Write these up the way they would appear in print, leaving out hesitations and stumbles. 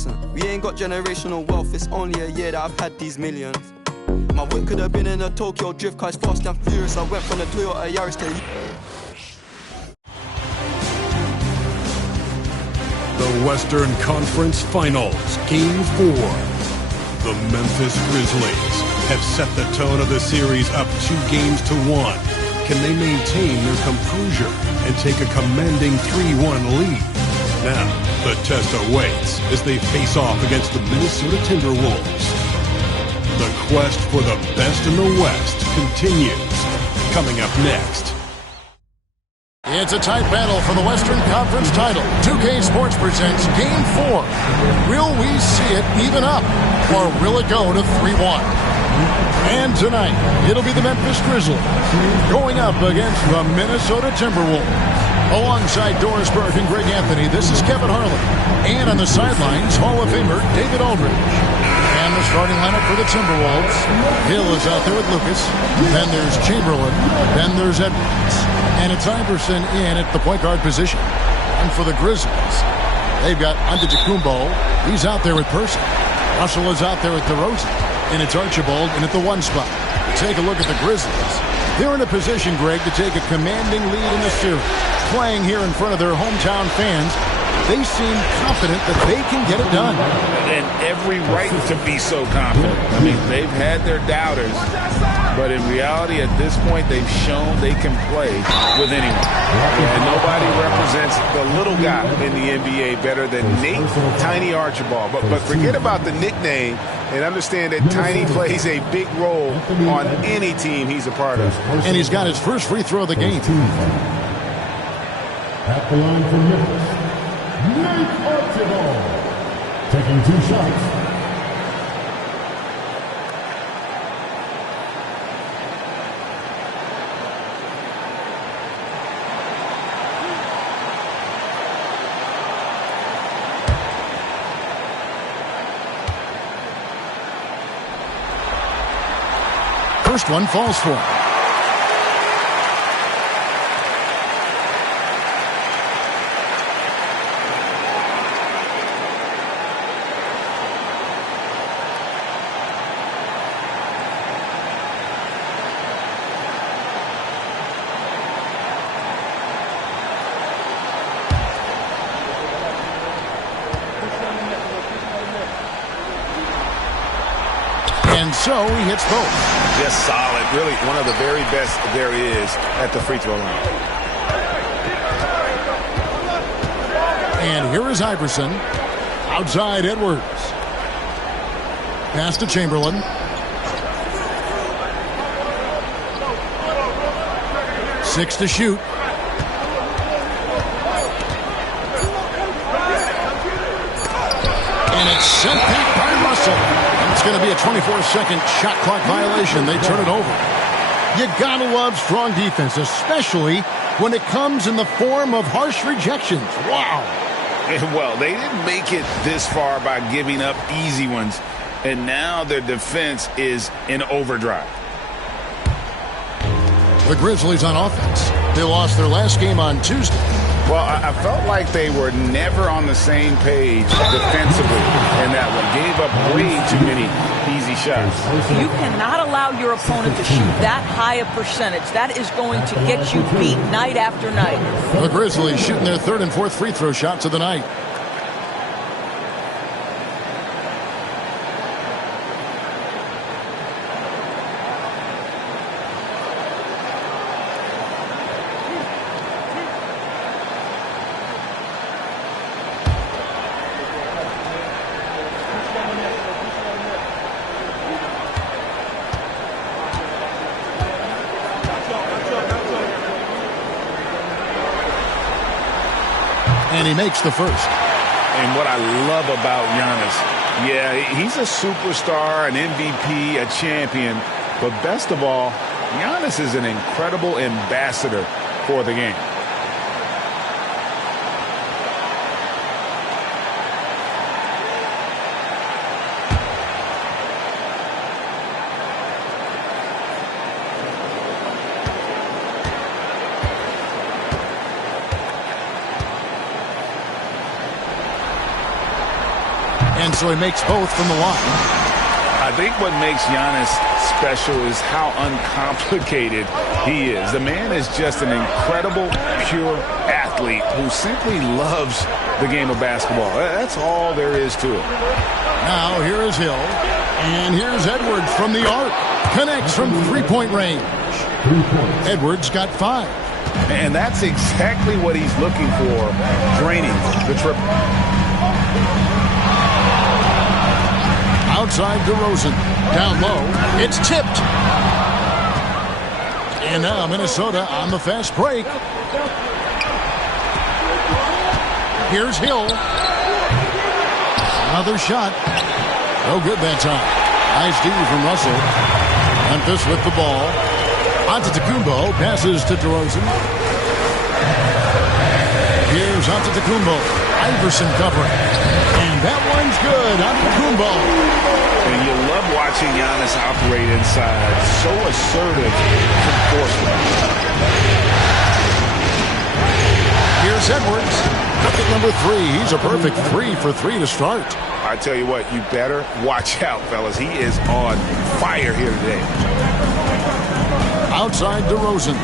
Listen, we ain't got generational wealth, it's only a year that I've had these millions. My whip could have been in a Tokyo drift car, it's fast and furious. I went from the Toyota Yaris to... The Western Conference Finals, Game 4. The Memphis Grizzlies have set the tone of the series up 2-1. Can they maintain their composure and take a commanding 3-1 lead? Now, the test awaits as they face off against the Minnesota Timberwolves. The quest for the best in the West continues. Coming up next. It's a tight battle for the Western Conference title. 2K Sports presents Game 4. Will we see it even up, or will it go to 3-1? And tonight, it'll be the Memphis Grizzlies going up against the Minnesota Timberwolves. Alongside Doris Burke and Greg Anthony, this is Kevin Harlan. And on the sidelines, Hall of Famer David Aldridge. And the starting lineup for the Timberwolves. Hill is out there with Lucas. Then there's Chamberlain. Then there's Edwards. And it's Iverson in at the point guard position. And for the Grizzlies, they've got Antetokounmpo. He's out there with Person. Russell is out there with DeRozan. And it's Archibald in at the 1 spot. Take a look at the Grizzlies. They're in a position, Greg, to take a commanding lead in the series. Playing here in front of their hometown fans, they seem confident that they can get it done. And every right to be so confident. I mean, they've had their doubters, but in reality, at this point, they've shown they can play with anyone. And nobody represents the little guy in the NBA better than Nate Tiny Archibald. But forget about the nickname and understand that Tiny plays a big role on any team he's a part of. And he's got his first free throw of the game. At the line for Memphis, Nate Archibald, taking 2 shots. First one falls for him. And so he hits both. Just solid. Really one of the very best there is at the free throw line. And here is Iverson. Outside Edwards. Pass to Chamberlain. Six to shoot. And it's sent back by Russell. It's going to be a 24-second shot clock violation. They turn it over. You gotta love strong defense, especially when it comes in the form of harsh rejections. Wow. Well, they didn't make it this far by giving up easy ones, and now their defense is in overdrive. The Grizzlies on offense. They lost their last game on Tuesday. Well, I felt like they were never on the same page defensively in that one. Gave up way too many easy shots. You cannot allow your opponent to shoot that high a percentage. That is going to get you beat night after night. The Grizzlies shooting their 3rd and 4th free throw shots of the night. And he makes the first. And what I love about Giannis, yeah, he's a superstar, an MVP, a champion. But best of all, Giannis is an incredible ambassador for the game. And so he makes both from the line. I think what makes Giannis special is how uncomplicated he is. The man is just an incredible, pure athlete who simply loves the game of basketball. That's all there is to it. Now here is Hill. And here's Edwards from the arc. Connects from three-point range. Edwards got 5. And that's exactly what he's looking for, draining the triple. Outside DeRozan. Down low. It's tipped. And now Minnesota on the fast break. Here's Hill. Another shot. No good that time. Nice D from Russell. Memphis with the ball. Antetokounmpo passes to DeRozan. Here's Antetokounmpo. Iverson covering. And that one's good. Antetokounmpo. And you love watching Giannis operate inside. So assertive and forceful. Here's Edwards. Bucket number 3. He's a perfect 3 for 3 to start. I tell you what, you better watch out, fellas. He is on fire here today. Outside DeRozan.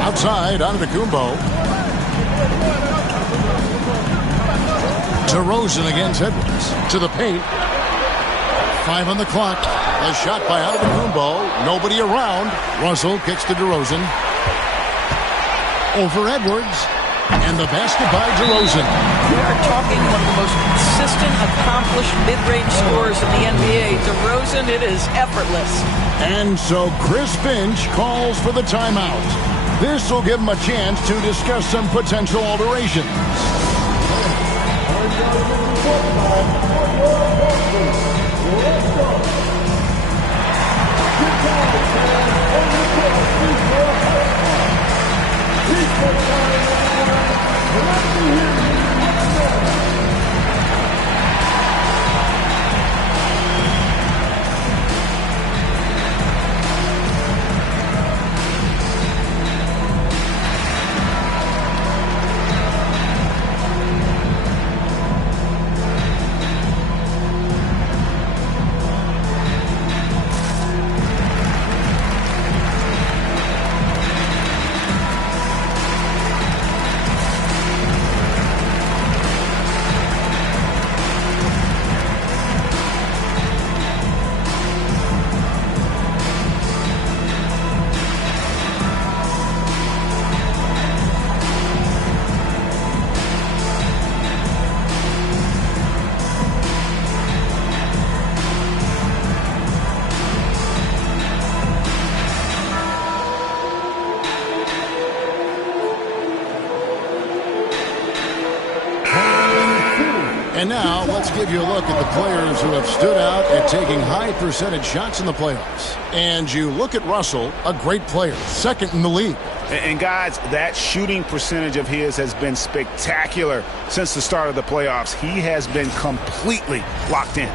Outside Antetokounmpo. DeRozan against Edwards. To the paint. 5 on the clock. A shot by Antetokounmpo. Nobody around. Russell kicks to DeRozan. Over Edwards. And the basket by DeRozan. We are talking one of the most consistent, accomplished mid-range scorers in the NBA. DeRozan, it is effortless. And so Chris Finch calls for the timeout. This will give him a chance to discuss some potential alterations. And now, let's give you a look at the players who have stood out at taking high percentage shots in the playoffs. And you look at Russell, a great player, second in the league. And guys, that shooting percentage of his has been spectacular since the start of the playoffs. He has been completely locked in.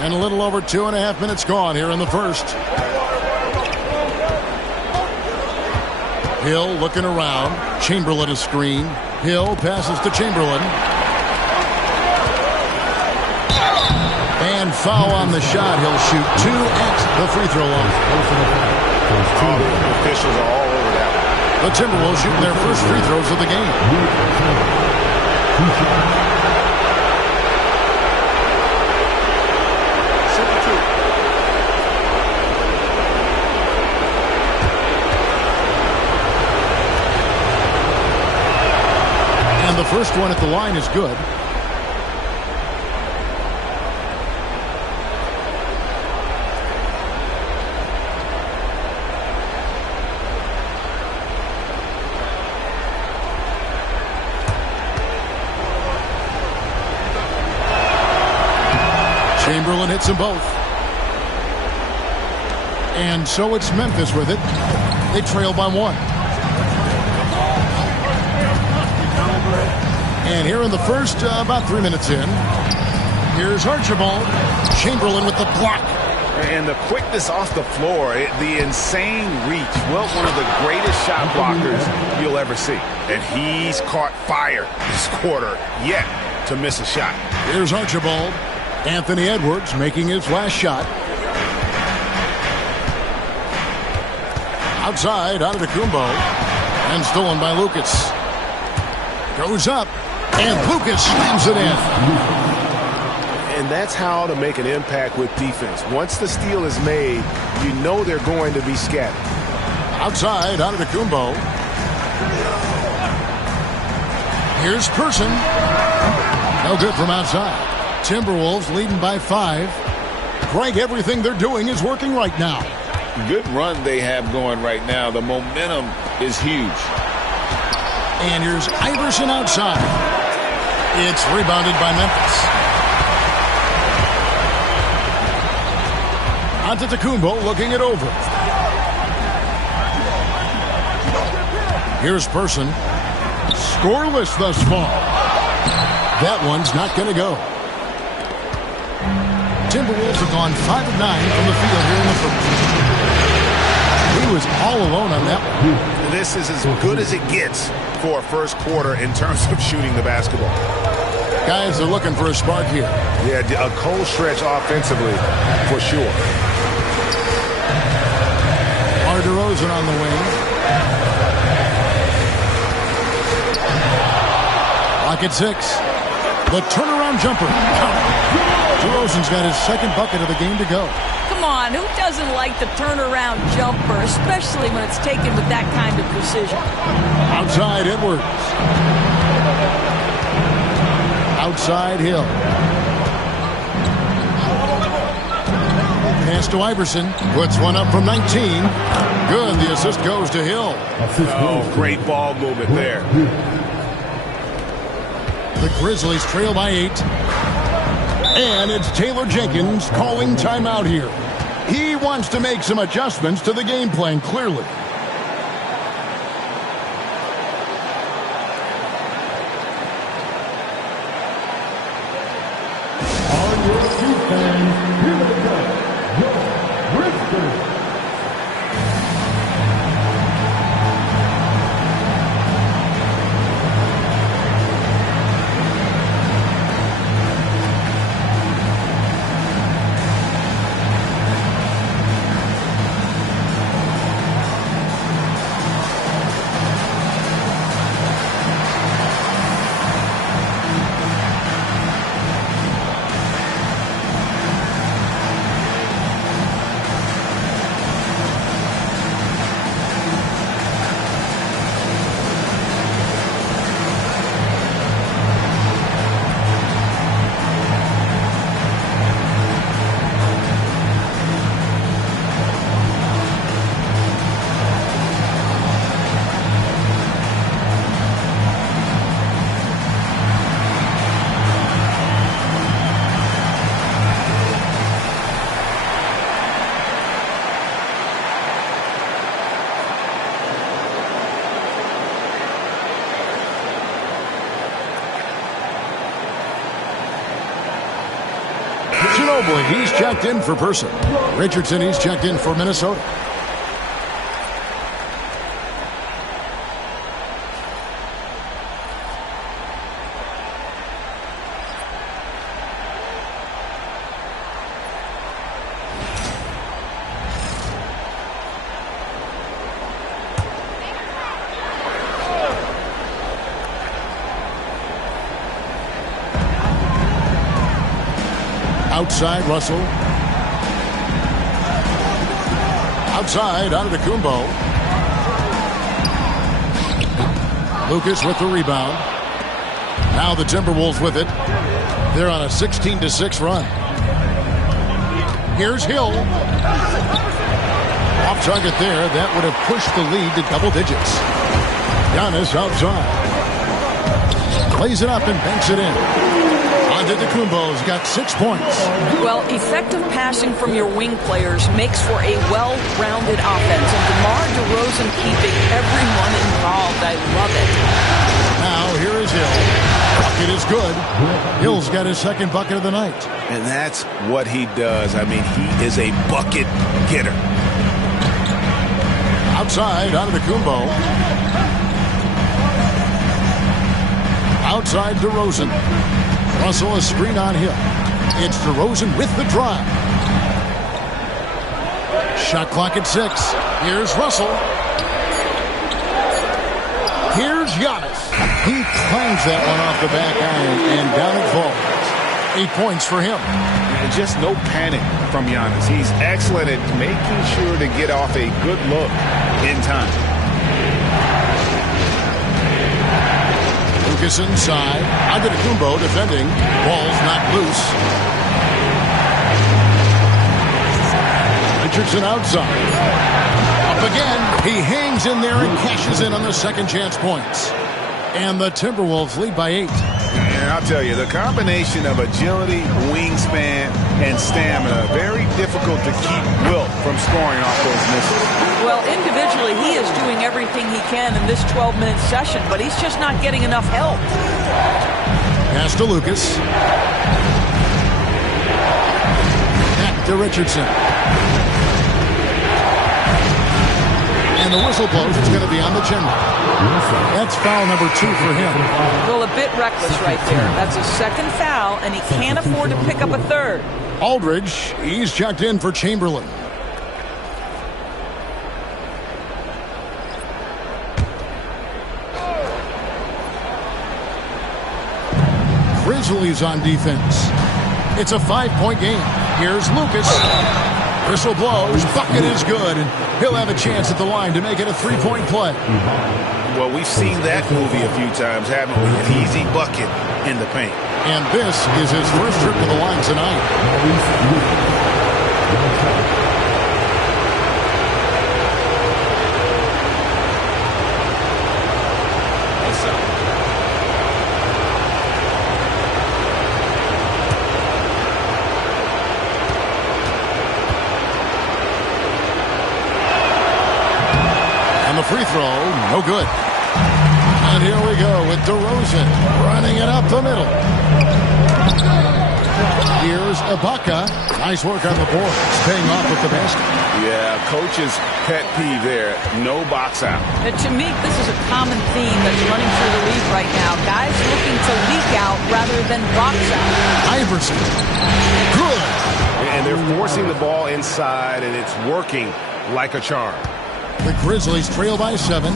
And a little over 2.5 minutes gone here in the first. Hill looking around. Chamberlain a screen. Hill passes to Chamberlain. And foul on the shot. He'll shoot 2 at the free throw line. Oh, the officials are all over that one. The Timberwolves shooting their first free throws of the game. The first one at the line is good. Chamberlain hits them both. And so it's Memphis with it. They trail by 1. And here in the first, about 3 minutes in, here's Archibald. Chamberlain with the block. And the quickness off the floor, the insane reach. Well, one of the greatest shot blockers you'll ever see. And he's caught fire this quarter yet to miss a shot. Here's Archibald. Anthony Edwards making his last shot. Outside, out of the Kumbo. And stolen by Lucas. Goes up. And Lucas slams it in. And that's how to make an impact with defense. Once the steal is made, you know they're going to be scattered. Outside, out of the Kumbo. Here's Person. No good from outside. Timberwolves leading by 5. Greg, everything they're doing is working right now. Good run they have going right now. The momentum is huge. And here's Iverson outside. It's rebounded by Memphis. Antetokounmpo looking it over. Here's Person. Scoreless thus far. That one's not going to go. Timberwolves have gone 5 of 9 from the field here in the first. He was all alone on that one. This is as good as it gets for a first quarter in terms of shooting the basketball. Guys are looking for a spark here. Yeah, a cold stretch offensively for sure. DeRozan on the wing. Lock at 6. The turnaround jumper. DeRozan's got his second bucket of the game to go. Come on, who doesn't like the turnaround jumper, especially when it's taken with that kind of precision? Outside Edwards. Outside Hill. Pass to Iverson. Puts one up from 19. Good. The assist goes to Hill. Oh, great ball movement there. The Grizzlies trail by 8. And it's Taylor Jenkins calling timeout here. He wants to make some adjustments to the game plan, clearly. On your feet, fans, here they go. Your Grizzlies. He's checked in for Person. Richardson, he's checked in for Minnesota. Outside, Russell. Outside, out of the Kumbo. Lucas with the rebound. Now the Timberwolves with it. They're on a 16-6 run. Here's Hill. Off target there. That would have pushed the lead to double digits. Giannis outside. Plays it up and banks it in. Antetokounmpo's got 6 points. Well, effective passing from your wing players makes for a well-rounded offense. And DeMar DeRozan keeping everyone involved. I love it. Now, here is Hill. Bucket is good. Hill's got his second bucket of the night. And that's what he does. I mean, he is a bucket getter. Outside, Antetokounmpo. Outside, DeRozan. Russell a screen on Hill. It's DeRozan with the drive. Shot clock at 6. Here's Russell. Here's Giannis. He clangs that one off the back iron, and down it falls. 8 points for him. And just no panic from Giannis. He's excellent at making sure to get off a good look in time. Lucas inside. Antetokounmpo defending. Ball's not loose. Richardson outside. Up again. He hangs in there and cashes in on the second chance points. And the Timberwolves lead by 8. And I'll tell you, the combination of agility, wingspan, and stamina, very difficult to keep Wilt from scoring off those misses. Well, individually, he is doing everything he can in this 12-minute session, but he's just not getting enough help. Pass to Lucas. Back to Richardson. And the whistle blows. It's going to be on the general. That's foul number 2 for him. Well, a bit reckless right there. That's a second foul, and he can't afford to pick up a third. Aldridge, he's checked in for Chamberlain. Grizzlies on defense. It's a 5-point game. Here's Lucas. Whistle blows. Bucket is good. And he'll have a chance at the line to make it a 3-point play. Well, we've seen that movie a few times, haven't we? An easy bucket in the paint. And this is his first trip to the line tonight. Free throw, no good. And here we go with DeRozan running it up the middle. Here's Ibaka. Nice work on the board. It's paying off with the basket. Yeah, coach's pet peeve there. No box out. And to me, this is a common theme that's running through the league right now. Guys looking to leak out rather than box out. Iverson. Good. And they're forcing the ball inside, and it's working like a charm. The Grizzlies trail by 7.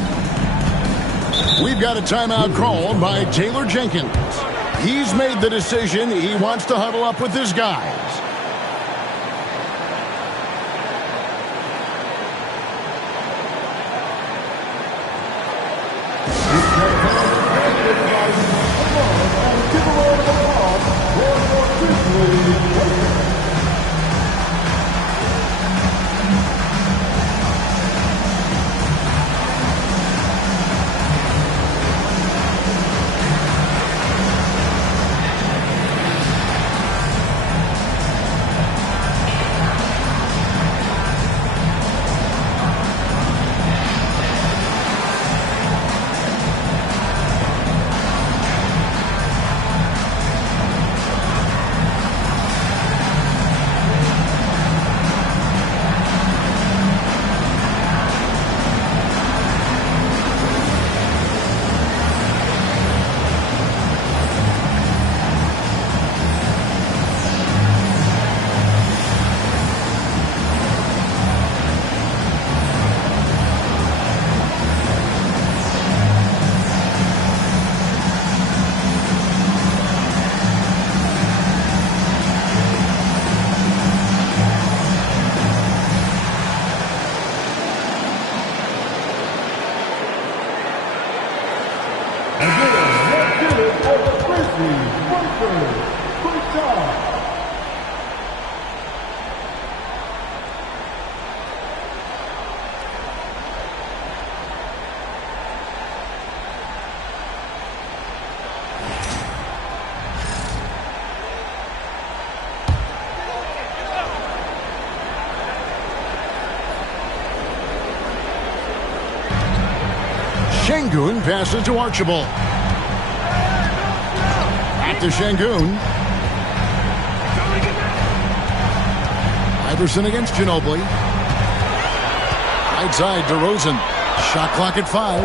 We've got a timeout called by Taylor Jenkins. He's made the decision. He wants to huddle up with his guys. Şengün passes to Archibald. Back to Şengün. Iverson against Ginobili. Right side, DeRozan. Shot clock at 5.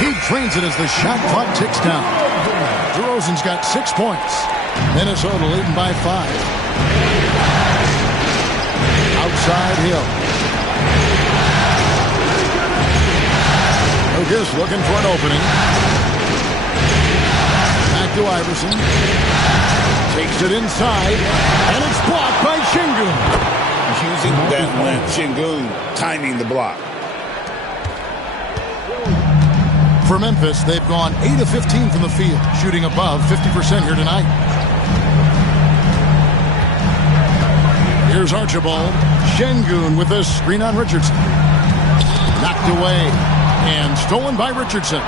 He drains it as the shot clock ticks down. DeRozan's got 6 points. Minnesota leading by 5. Outside Hill. Lucas looking for an opening. Back to Iverson. Takes it inside, and it's blocked by Şengün. Using that length, Şengün timing the block. For Memphis, they've gone 8 of 15 from the field, shooting above 50% here tonight. Here's Archibald. Şengün with a screen on Richardson. Knocked away and stolen by Richardson.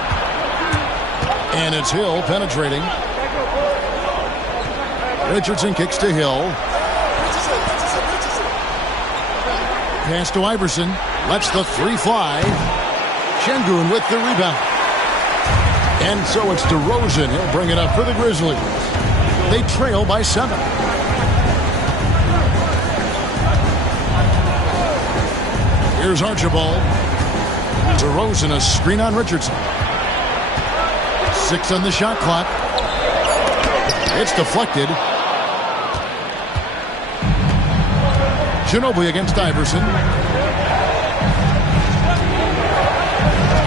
And it's Hill penetrating. Richardson kicks to Hill. Pass to Iverson. Lets the 3 fly. Şengün with the rebound. And so it's DeRozan. He'll bring it up for the Grizzlies. They trail by 7. Here's Archibald. DeRozan, a screen on Richardson. 6 on the shot clock. It's deflected. Ginobili against Iverson.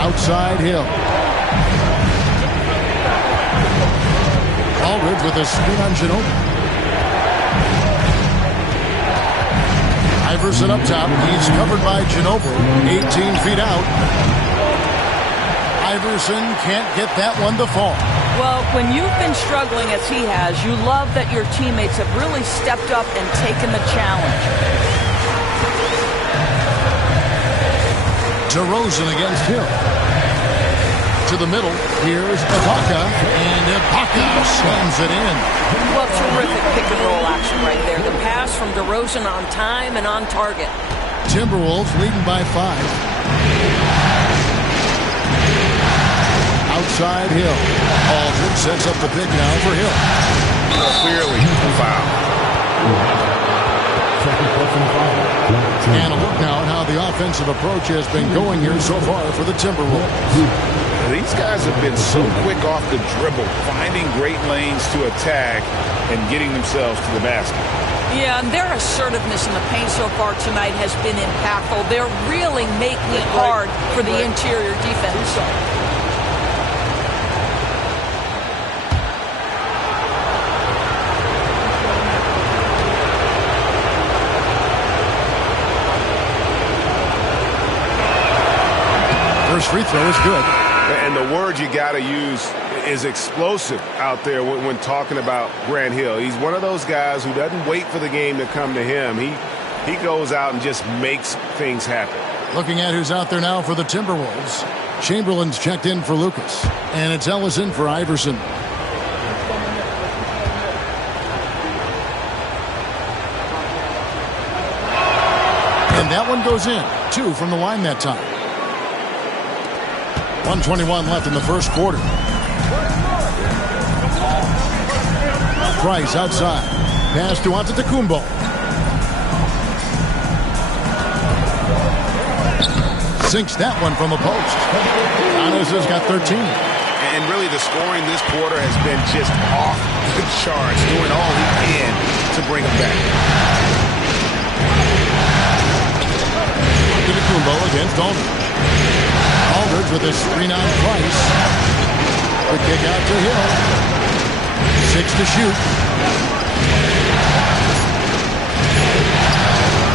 Outside Hill. Aldridge with a screen on Ginobili. Iverson up top. He's covered by Ginobili. 18 feet out. Iverson can't get that one to fall. Well, when you've been struggling as he has, you love that your teammates have really stepped up and taken the challenge. DeRozan against Hill. To the middle. Here's Ibaka. And Ibaka slams it in. Well, terrific pick and roll action right there. The pass from DeRozan on time and on target. Timberwolves leading by 5. Outside Hill. Aldridge sets up the pick now for Hill. Clearly a foul. And a look now at how the offensive approach has been going here so far for the Timberwolves. These guys have been so quick off the dribble, finding great lanes to attack and getting themselves to the basket. Yeah, and their assertiveness in the paint so far tonight has been impactful. They're really making it hard for the interior defense. First free throw is good. And the word you got to use is explosive out there when talking about Grant Hill. He's one of those guys who doesn't wait for the game to come to him. He goes out and just makes things happen. Looking at who's out there now for the Timberwolves. Chamberlain's checked in for Lucas. And it's Ellison for Iverson. And that one goes in. 2 from the line that time. 1:21 left in the first quarter. Price outside. Pass to Antetokounmpo. Sinks that one from the post. Giannis has got 13. And really the scoring this quarter has been just off the charts, doing all he can to bring him back. Antetokounmpo against Aldridge. Aldridge with a screen on Price. The kick out to Hill. 6 to shoot.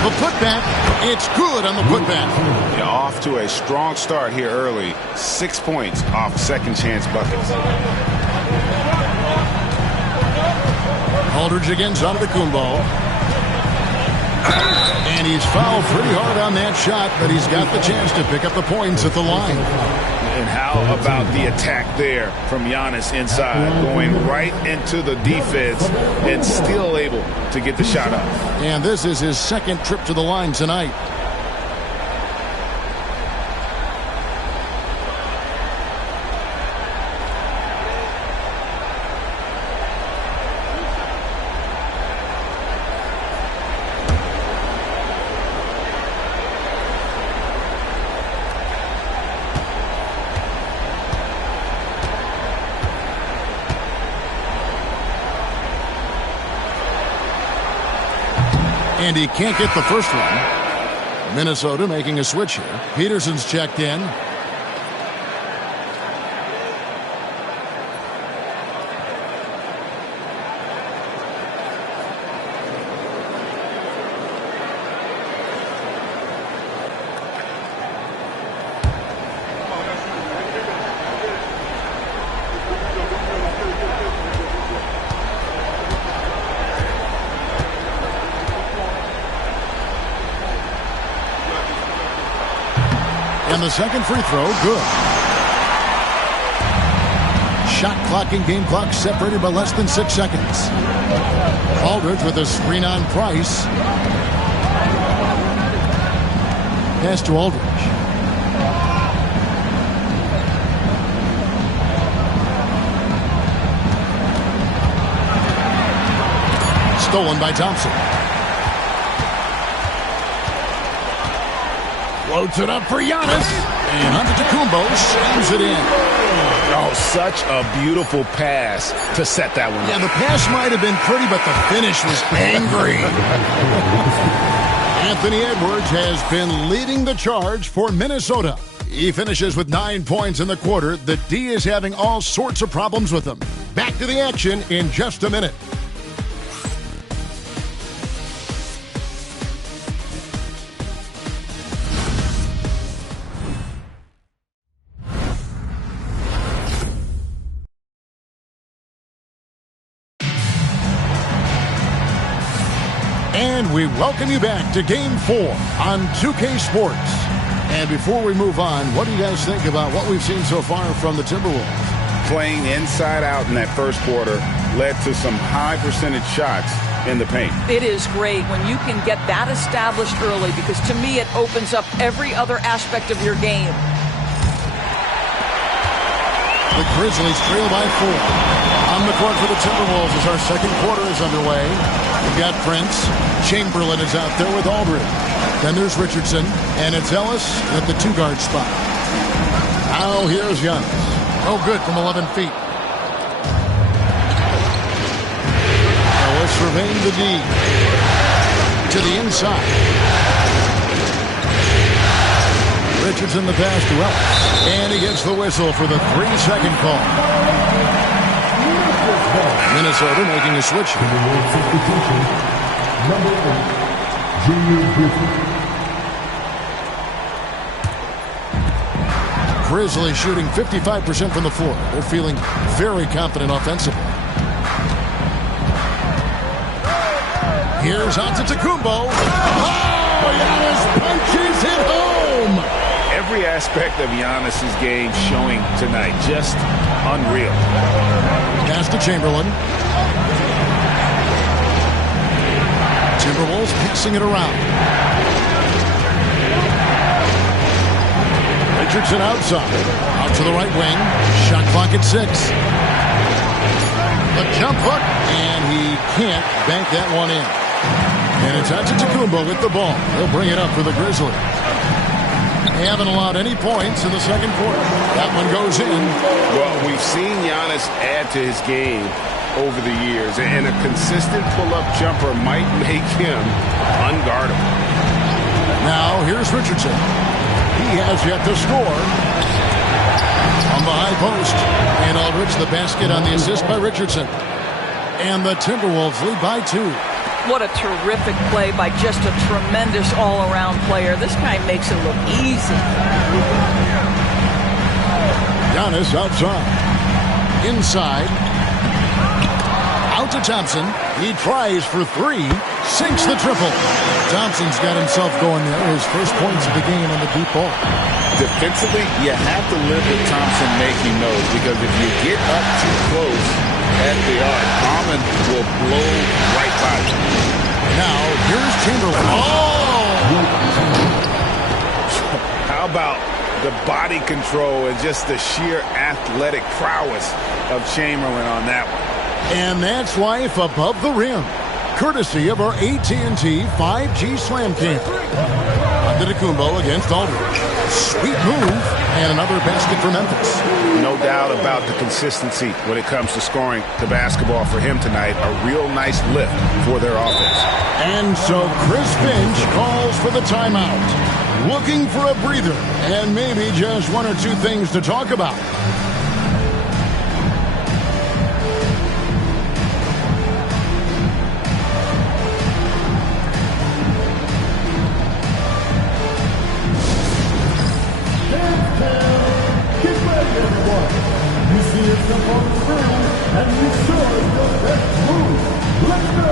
The putback. It's good on the putback. Yeah, off to a strong start here early. 6 points off second chance buckets. Aldridge against Antetokounmpo. And he's fouled pretty hard on that shot, but he's got the chance to pick up the points at the line. And how about the attack there from Giannis inside, going right into the defense and still able to get the shot up. And this is his second trip to the line tonight. And he can't get the first one. Minnesota making a switch here. Peterson's checked in. And the second free throw, good. Shot clock and game clock separated by less than 6 seconds. Aldridge with a screen on Price. Pass to Aldridge. Stolen by Thompson. Floats it up for Giannis. And Antetokounmpo slams it in. Oh, such a beautiful pass to set that one up. Yeah, the pass might have been pretty, but the finish was angry. Anthony Edwards has been leading the charge for Minnesota. He finishes with 9 points in the quarter. The D is having all sorts of problems with him. Back to the action in just a minute. And we welcome you back to Game 4 on 2K Sports. And before we move on, what do you guys think about what we've seen so far from the Timberwolves? Playing inside out in that first quarter led to some high percentage shots in the paint. It is great when you can get that established early, because to me it opens up every other aspect of your game. The Grizzlies trail by 4. On the court for the Timberwolves as our second quarter is underway. We've got Prince. Chamberlain is out there with Aldridge. Then there's Richardson. And it's Ellis at the 2-guard spot. Now here's Giannis. Oh, good from 11 feet. Ellis surveying the D. To the inside. Richardson the pass to Ellis. And he gets the whistle for the 3-second call. Minnesota making a switch. Number 8, Junior Griffin. Grizzlies shooting 55% from the floor. They're feeling very confident offensively. Here's Antetokounmpo. Oh, Giannis punches it home. Every aspect of Giannis's game showing tonight, just unreal. Pass to Chamberlain. Timberwolves passing it around. Richardson outside. Out to the right wing. Shot clock at 6. A jump hook, and he can't bank that one in. And it's Antetokounmpo with the ball. He'll bring it up for the Grizzlies. They haven't allowed any points in the second quarter. That one goes in. Well, we've seen Giannis add to his game over the years, and a consistent pull-up jumper might make him unguardable. Now, here's Richardson. He has yet to score. On the high post. And Aldridge, the basket on the assist by Richardson. And the Timberwolves lead by 2. What a terrific play by just a tremendous all-around player. This guy makes it look easy. Giannis outside. Inside. Out to Thompson. He tries for 3. Sinks the triple. Thompson's got himself going there. His first points of the game on the deep ball. Defensively, you have to live with Thompson making those, because if you get up too close at the arc, Almond will blow right by you. Now, here's Chamberlain. Oh! How about the body control and just the sheer athletic prowess of Chamberlain on that one? And that's life above the rim. Courtesy of our AT&T 5G Slam Cam. Antetokounmpo against Aldridge. Sweet move. And another basket basket for Memphis. No doubt about the consistency when it comes to scoring the basketball for him tonight. A real nice lift for their offense. And so Chris Finch calls for the timeout. Looking for a breather and maybe just one or two things to talk about. Up on the ground, and he shows the best move. Let's go!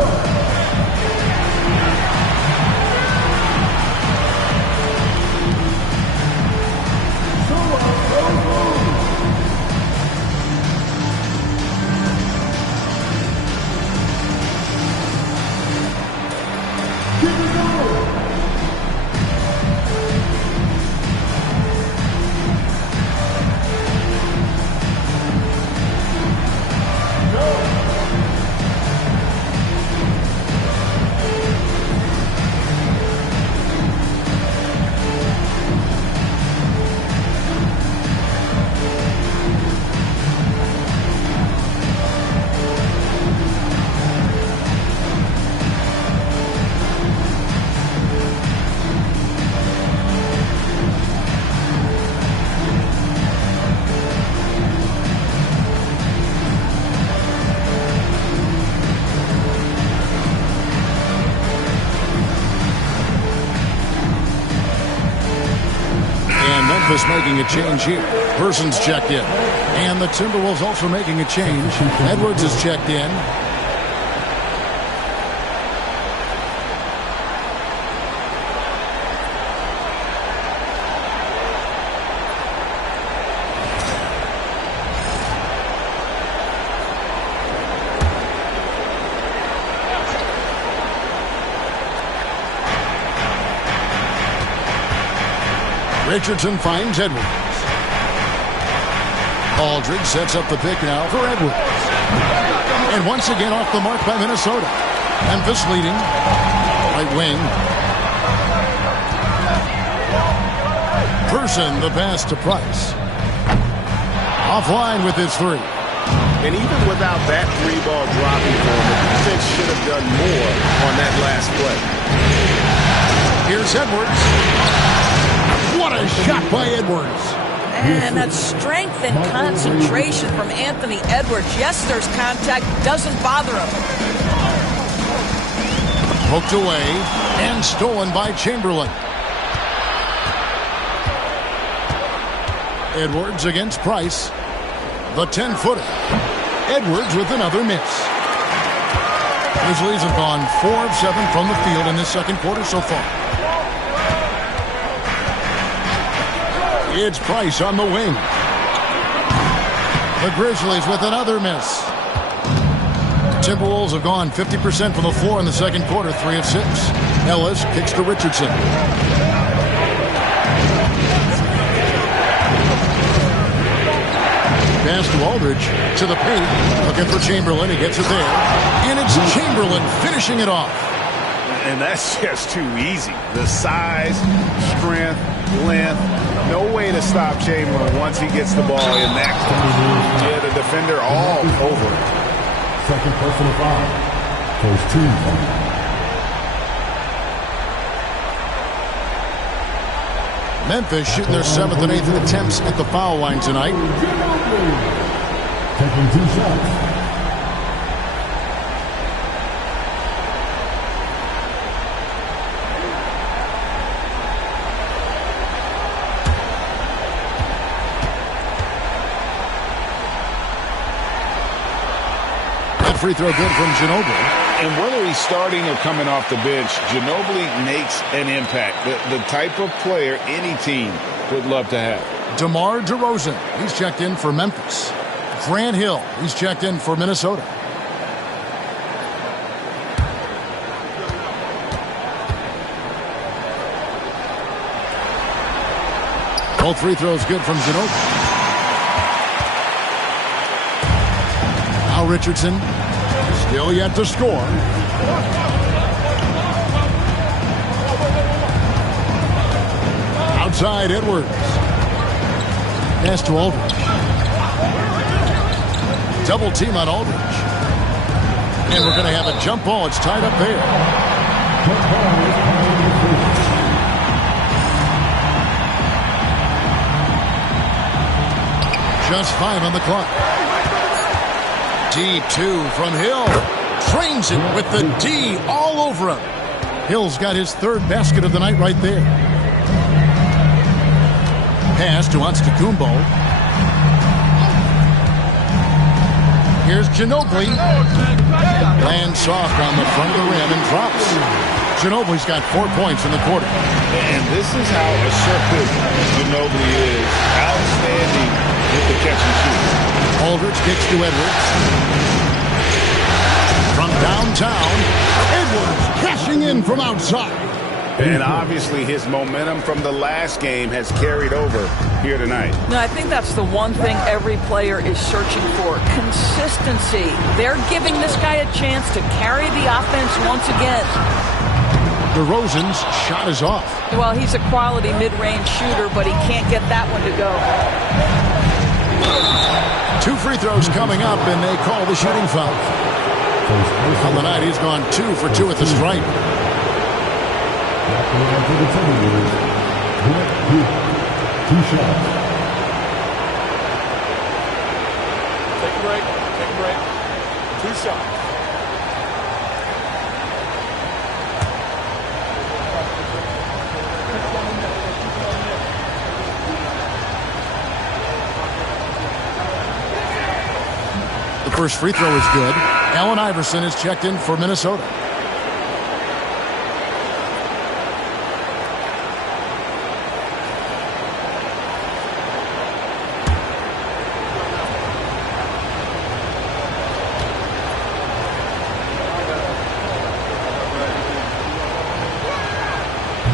Memphis making a change here. Person's checked in. And the Timberwolves also making a change. Edwards is checked in. Richardson finds Edwards. Aldridge sets up the pick now for Edwards. And once again off the mark by Minnesota. Memphis leading. Right wing. Person the pass to Price. Offline with his three. And even without that three-ball dropping for him, the defense should have done more on that last play. Here's Edwards. What a shot by Edwards. And that strength and concentration from Anthony Edwards. Yes, there's contact. Doesn't bother him. Poked away and stolen by Chamberlain. Edwards against Price. The 10-footer. Edwards with another miss. Grizzlies have gone 4 of 7 from the field in this second quarter so far. It's Price on the wing. The Grizzlies with another miss. Timberwolves have gone 50% from the floor in the second quarter, 3 of 6. Ellis kicks to Richardson. Pass to Aldridge to the paint. Looking for Chamberlain. He gets it there. And it's Chamberlain finishing it off. And that's just too easy. The size, strength, length. No way to stop Chamberlain once he gets the ball in that close. Yeah, the defender all over it. Second personal foul. First team foul. Memphis shooting their 7th and 8th attempts at the foul line tonight. Taking 2 shots. Free throw good from Ginobili. And whether he's starting or coming off the bench, Ginobili makes an impact. The type of player any team would love to have. DeMar DeRozan, he's checked in for Memphis. Grant Hill, he's checked in for Minnesota. Both free throws good from Ginobili. Now Richardson. Still yet to score. Outside Edwards. Pass to Aldridge. Double team on Aldridge. And we're going to have a jump ball. It's tied up there. Just 5 on the clock. Deep 2 from Hill. Trains it with the D all over him. Hill's got his 3rd basket of the night right there. Pass to Antetokounmpo. Here's Ginobili. Lands soft on the front of the rim and drops. Ginobili's got 4 points in the quarter. And this is how assertive Ginobili is. Outstanding with the catch and shoot. Aldridge kicks to Edwards. From downtown, Edwards cashing in from outside. And obviously his momentum from the last game has carried over here tonight. No, I think that's the one thing every player is searching for. Consistency. They're giving this guy a chance to carry the offense once again. DeRozan's shot is off. Well, he's a quality mid-range shooter, but he can't get that one to go. 2 free throws coming up, and they call the shooting foul. On the night, he's gone 2 for 2 at the stripe. For the Timberwolves, Two shots. Take a break. Take a break. 2 shots. The first free throw is good. Allen Iverson is checked in for Minnesota.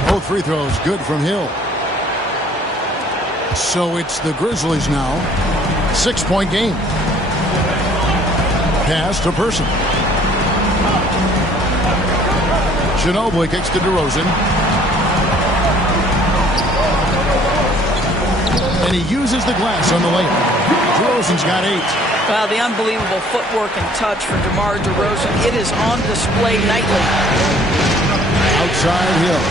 Both free throws good from Hill. So it's the Grizzlies now. 6-point game. Pass to Person. Ginobili kicks to DeRozan. And he uses the glass on the layup. DeRozan's got 8. Wow, the unbelievable footwork and touch for DeMar DeRozan. It is on display nightly. Outside Hill.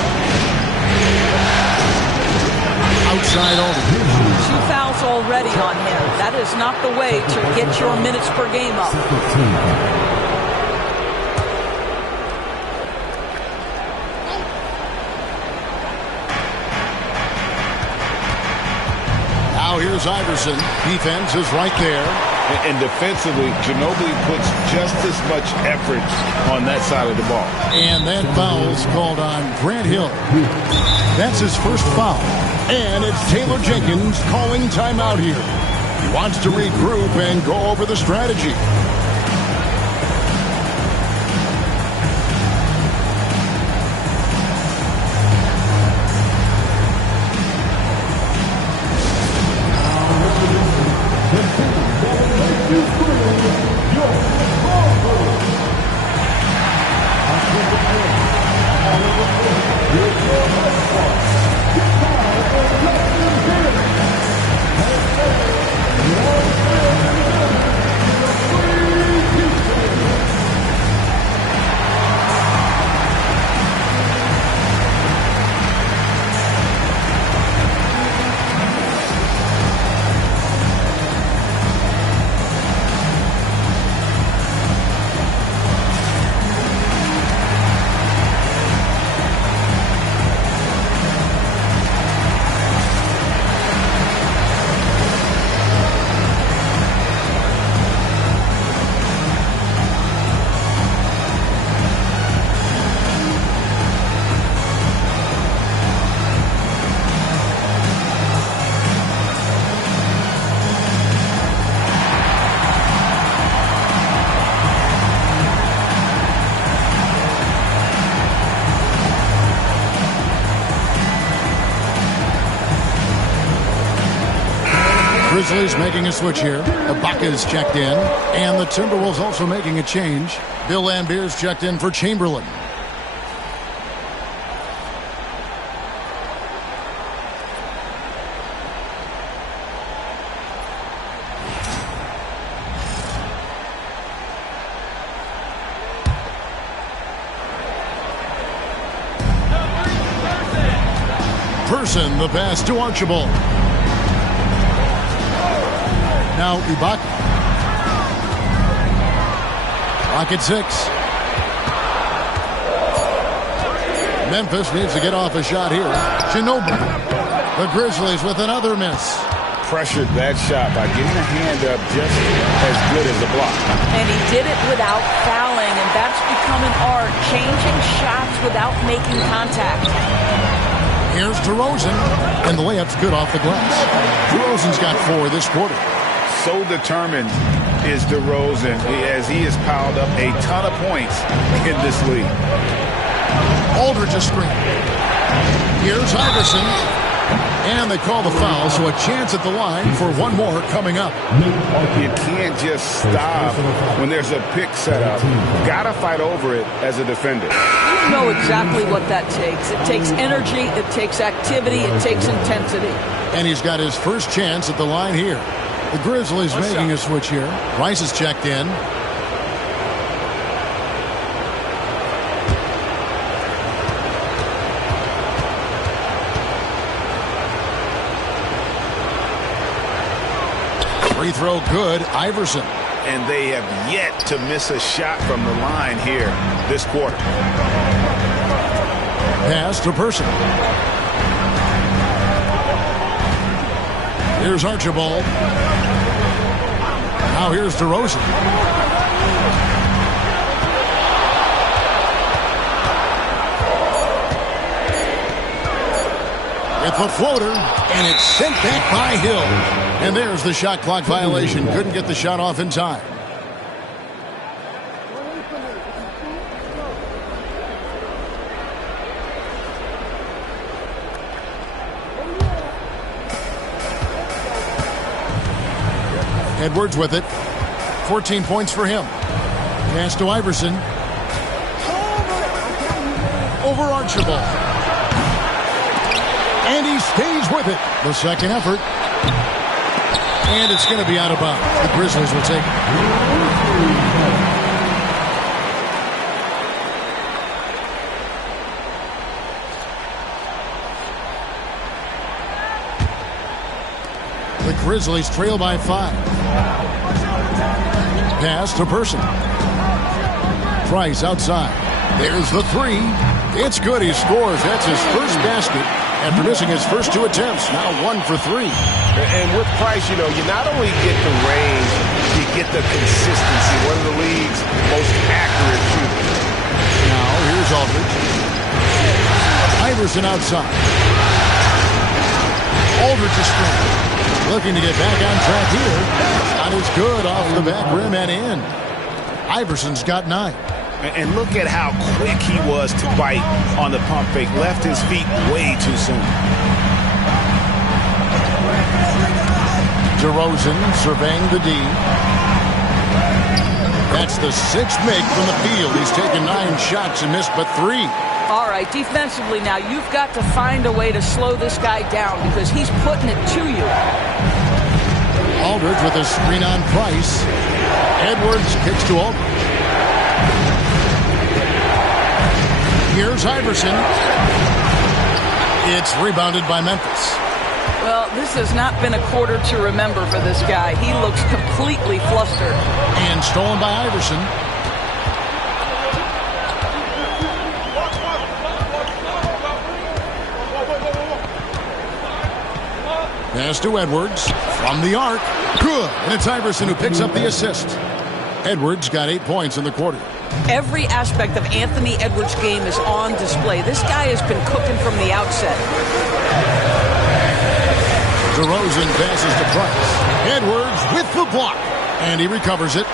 Outside Aldridge. 2 fouls already on him. That is not the way to get your minutes per game up. Now here's Iverson. Defense is right there. And defensively, Ginobili puts just as much effort on that side of the ball. And that foul's called on Grant Hill. That's his first foul. And it's Taylor Jenkins calling timeout here. He wants to regroup and go over the strategy. Grizzlies making a switch here. Ibaka's checked in. And the Timberwolves also making a change. Bill Laimbeer's checked in for Chamberlain. Person, the pass to Archibald. Now Ibaka. Rocket 6. Memphis needs to get off a shot here. Ginobili. The Grizzlies with another miss. Pressured that shot by getting a hand up just as good as a block. And he did it without fouling, and that's become an art, changing shots without making contact. Here's DeRozan, and the layup's good off the glass. DeRozan's got 4 this quarter. So determined is DeRozan as he has piled up a ton of points in this league. Aldridge a screen. Here's Iverson. And they call the foul, so a chance at the line for one more coming up. You can't just stop when there's a pick set up. Got to fight over it as a defender. You know exactly what that takes. It takes energy, it takes activity, it takes intensity. And he's got his first chance at the line here. The Grizzlies making a switch here. Rice is checked in. Free throw good, Iverson. And they have yet to miss a shot from the line here this quarter. Pass to Person. Here's Archibald. Now here's DeRozan. It's a floater, and it's sent back by Hill. And there's the shot clock violation. Couldn't get the shot off in time. Edwards with it. 14 points for him. Pass to Iverson. Over Archibald. And he stays with it. The second effort. And it's going to be out of bounds. The Grizzlies will take it. The Grizzlies trail by 5. Pass to Person. Price outside. There's the 3. It's good. He scores. That's his first basket after missing his first 2 attempts. Now 1 for 3. And with Price, you know, you not only get the range, you get the consistency. One of the league's most accurate shooters. Now here's Aldridge. Iverson outside. Aldridge is strong. Looking to get back on track here. Shot is good off the back rim and in. Iverson's got 9. And look at how quick he was to bite on the pump fake. Left his feet way too soon. DeRozan surveying the D. That's the 6th make from the field. He's taken 9 shots and missed but 3. All right, defensively now, you've got to find a way to slow this guy down because he's putting it to you. Aldridge with a screen on Price. Edwards kicks to Aldridge. Here's Iverson. It's rebounded by Memphis. Well, this has not been a quarter to remember for this guy. He looks completely flustered. And stolen by Iverson. Pass to Edwards from the arc. Good. And it's Iverson who picks up the assist. Edwards got 8 points in the quarter. Every aspect of Anthony Edwards' game is on display. This guy has been cooking from the outset. DeRozan passes to Price. Edwards with the block. And he recovers it.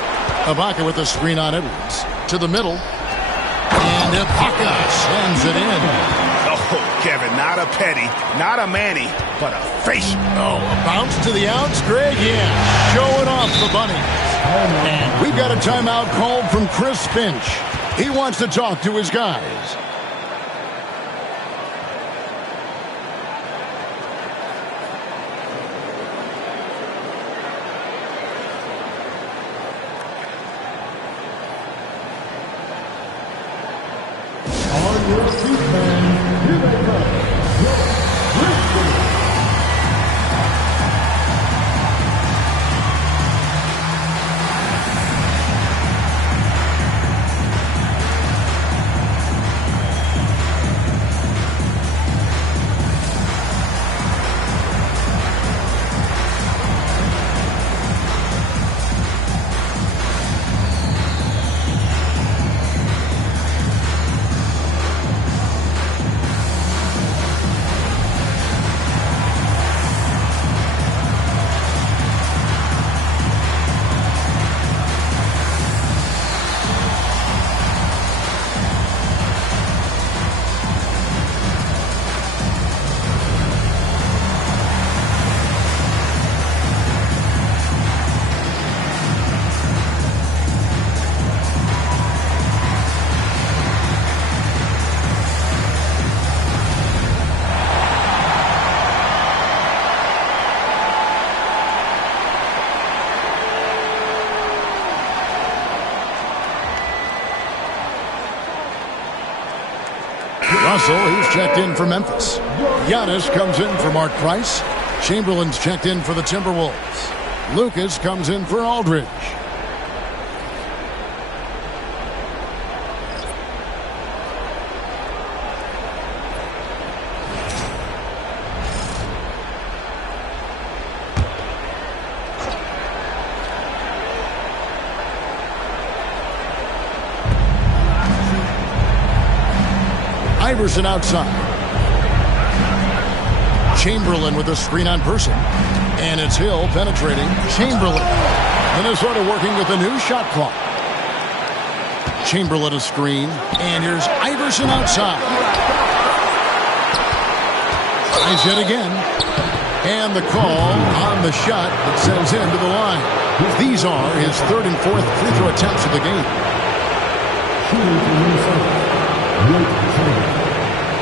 Ibaka with a screen on Edwards. To the middle. And Ibaka slams it in. Oh, Kevin, not a petty, not a Manny, but a facial. Oh, a bounce to the outs, Greg. Yeah, showing off the bunny. And we've got a timeout called from Chris Finch. He wants to talk to his guys. On your feet, man. Here they come. Russell, he's checked in for Memphis. Giannis comes in for Mark Price. Chamberlain's checked in for the Timberwolves. Lucas comes in for Aldridge. Iverson outside. Chamberlain with a screen on Person. And it's Hill penetrating. Chamberlain. Minnesota working with a new shot clock. Chamberlain a screen. And here's Iverson outside. Tries yet again. And the call on the shot that sends him to the line. These are his third and fourth free throw attempts of the game. Shooting for Minnesota. Wilt Chamberlain.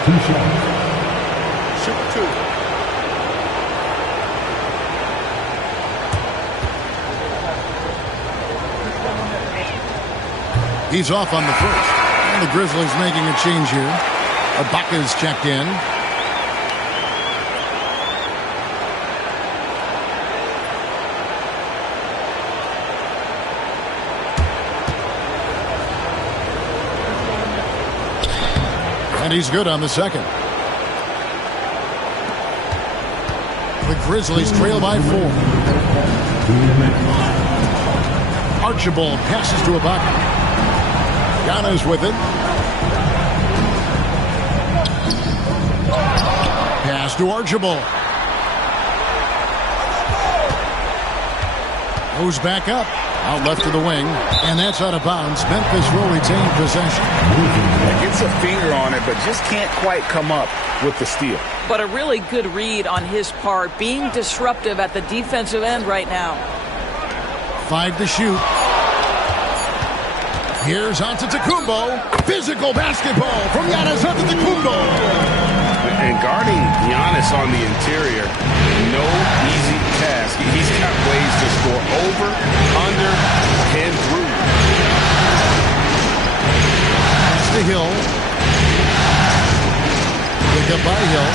2 shots. Shoot 2. He's off on the first. And the Grizzlies making a change here. Ibaka's checked in. And he's good on the second. The Grizzlies trail by 4. Archibald passes to Ibaka. Giannis with it. Pass to Archibald. Goes back up. Out left to the wing. And that's out of bounds. Memphis will retain possession. Gets a finger on it, but just can't quite come up with the steal. But a really good read on his part, being disruptive at the defensive end right now. 5 to shoot. Here's Antetokounmpo. Physical basketball from Giannis Antetokounmpo. And guarding Giannis on the interior, no easy task. He's got ways to score over, under, and through. That's the Hill. Pick up by Hill.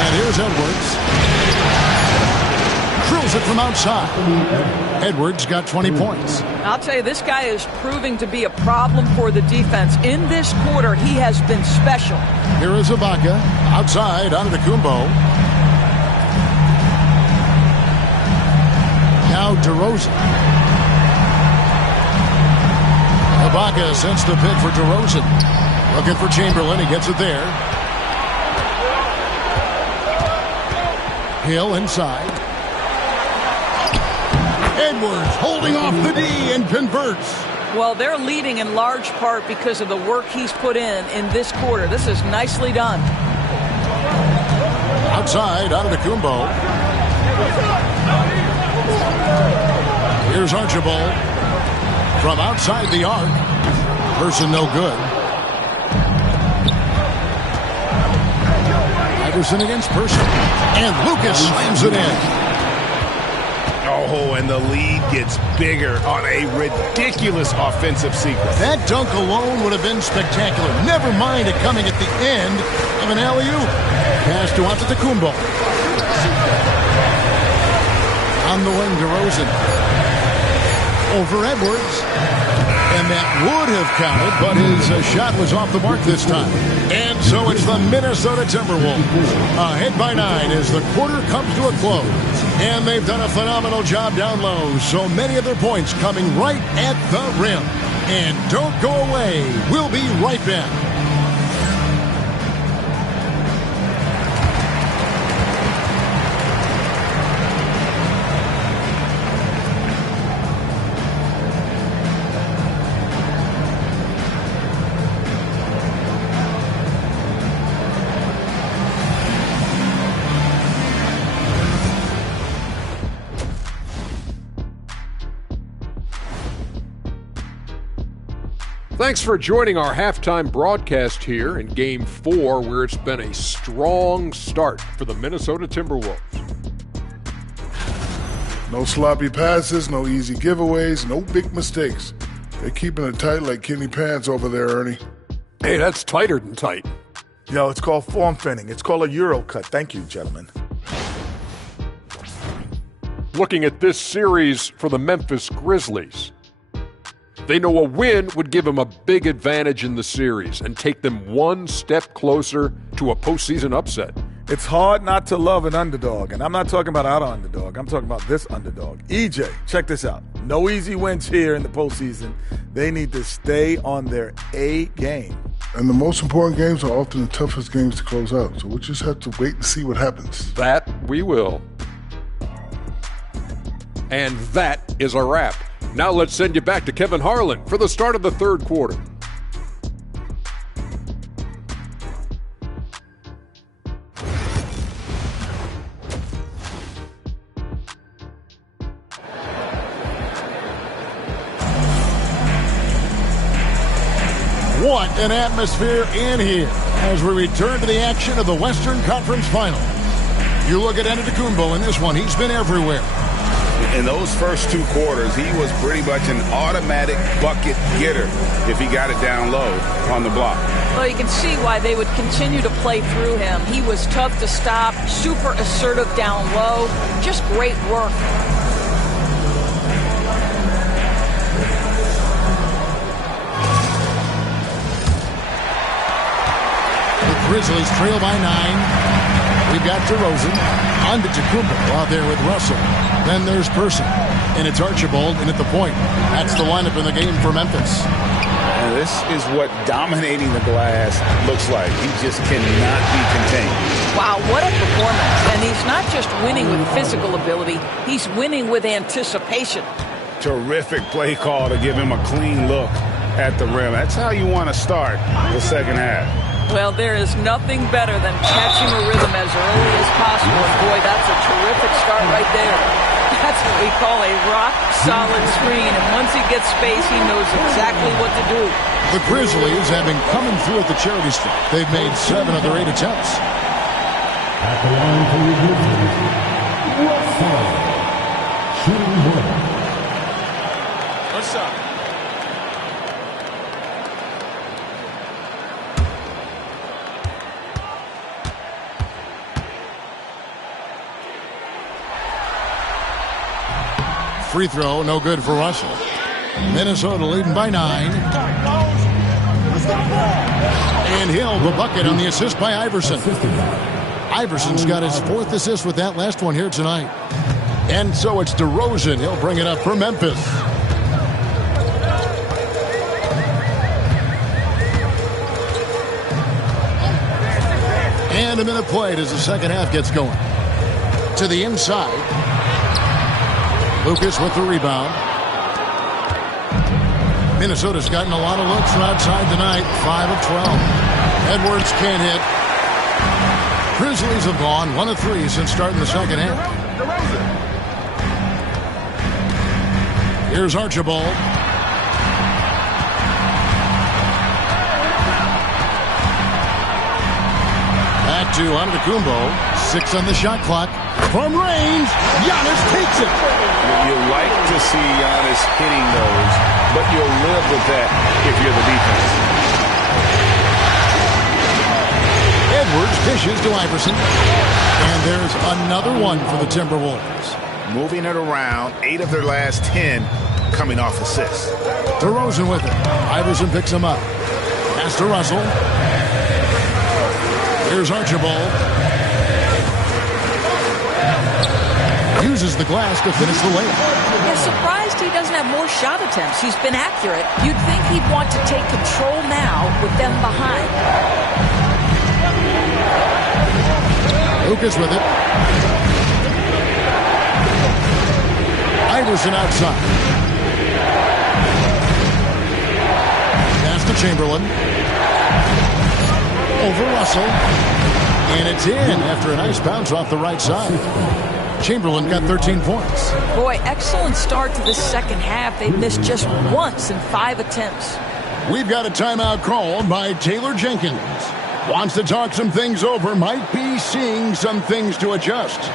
And here's Edwards. Drills it from outside. Edwards got 20 points. I'll tell you, this guy is proving to be a problem for the defense. In this quarter, he has been special. Here is Ibaka. Outside, Antetokounmpo. Now DeRozan. Ibaka sends the pick for DeRozan. Looking for Chamberlain. He gets it there. Hill inside. Edwards holding off the D and converts. Well, they're leading in large part because of the work he's put in this quarter. This is nicely done. Outside, Antetokounmpo. Here's Archibald. From outside the arc. Person no good. Iverson against Person. And Lucas slams it in. Oh, and the lead gets bigger on a ridiculous offensive sequence. That dunk alone would have been spectacular. Never mind it coming at the end of an alley-oop. Pass to Antetokounmpo. On the wing, DeRozan. Over Edwards. And that would have counted, but his shot was off the mark this time. And so it's the Minnesota Timberwolves. Ahead by 9 as the quarter comes to a close. And they've done a phenomenal job down low. So many of their points coming right at the rim. And don't go away. We'll be right back. Thanks for joining our halftime broadcast here in Game 4, where it's been a strong start for the Minnesota Timberwolves. No sloppy passes, no easy giveaways, no big mistakes. They're keeping it tight like Kenny Pants over there, Ernie. Hey, that's tighter than tight. Yo, it's called form fitting. It's called a Euro cut. Thank you, gentlemen. Looking at this series for the Memphis Grizzlies, they know a win would give them a big advantage in the series and take them one step closer to a postseason upset. It's hard not to love an underdog, and I'm not talking about our underdog. I'm talking about this underdog. EJ, check this out. No easy wins here in the postseason. They need to stay on their A game. And the most important games are often the toughest games to close out, so we'll just have to wait and see what happens. That we will. And that is a wrap. Now let's send you back to Kevin Harlan for the start of the third quarter. What an atmosphere in here as we return to the action of the Western Conference Final. You look at Antetokounmpo in this one. He's been everywhere. In those first two quarters, he was pretty much an automatic bucket getter if he got it down low on the block. Well, you can see why they would continue to play through him. He was tough to stop, super assertive down low, just great work. The Grizzlies trail by 9. We've got DeRozan, Antetokounmpo out there with Russell. Then there's Person, and it's Archibald, and at the point, that's the lineup in the game for Memphis. And this is what dominating the glass looks like. He just cannot be contained. Wow, what a performance. And he's not just winning with physical ability, he's winning with anticipation. Terrific play call to give him a clean look at the rim. That's how you want to start the second half. Well, there is nothing better than catching a rhythm as early as possible. And boy, that's a terrific start right there. That's what we call a rock-solid screen. And once he gets space, he knows exactly what to do. The Grizzlies have been coming through at the charity stripe. They've made 7 of their 8 attempts. At the line for the Grizzlies, Russell. Shooting one. What's up? Free throw, no good for Russell. Minnesota leading by 9. And Hill, the bucket on the assist by Iverson. Iverson's got his 4th assist with that last one here tonight. And so it's DeRozan. He'll bring it up for Memphis. And a minute played as the second half gets going. To the inside. Lucas with the rebound. Minnesota's gotten a lot of looks from outside tonight. 5 of 12. Edwards can't hit. Grizzlies have gone 1 of 3 since starting the second half. Here's Archibald. Back to Antetokounmpo. 6 on the shot clock. From range, Giannis takes it. You like to see Giannis hitting those, but you'll live with that if you're the defense. Edwards dishes to Iverson. And there's another one for the Timberwolves. Moving it around, 8 of their last 10 coming off assists. DeRozan with it. Iverson picks him up. Pass to Russell. Here's Archibald. Uses the glass to finish the layup. Yeah, surprised he doesn't have more shot attempts. He's been accurate. You'd think he'd want to take control now with them behind. Lucas with it. Iverson outside. Pass to Chamberlain. Over Russell. And it's in after a nice bounce off the right side. Chamberlain got 13 points. Boy, excellent start to this second half. They've missed just once in 5 attempts. We've got a timeout called by Taylor Jenkins. Wants to talk some things over. Might be seeing some things to adjust.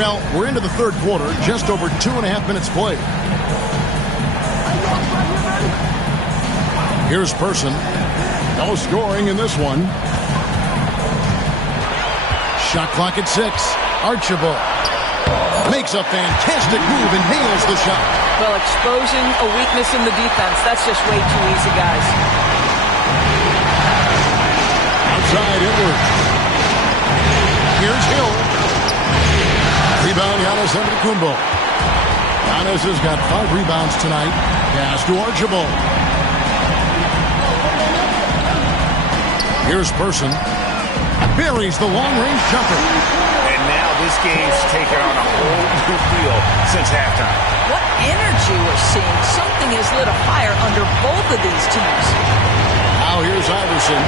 Well, we're into the third quarter, just over 2.5 minutes played. Here's Person. No scoring in this one. Shot clock at 6. Archibald makes a fantastic move and nails the shot. Well, exposing a weakness in the defense, that's just way too easy, guys. Outside Edwards. Here's Hill. Rebound, Giannis Antetokounmpo. Giannis has got 5 rebounds tonight. Pass to Archibald. Here's Person. Buries the long-range jumper. And now this game's taken on a whole new feel since halftime. What energy we're seeing. Something has lit a fire under both of these teams. Now here's Iverson.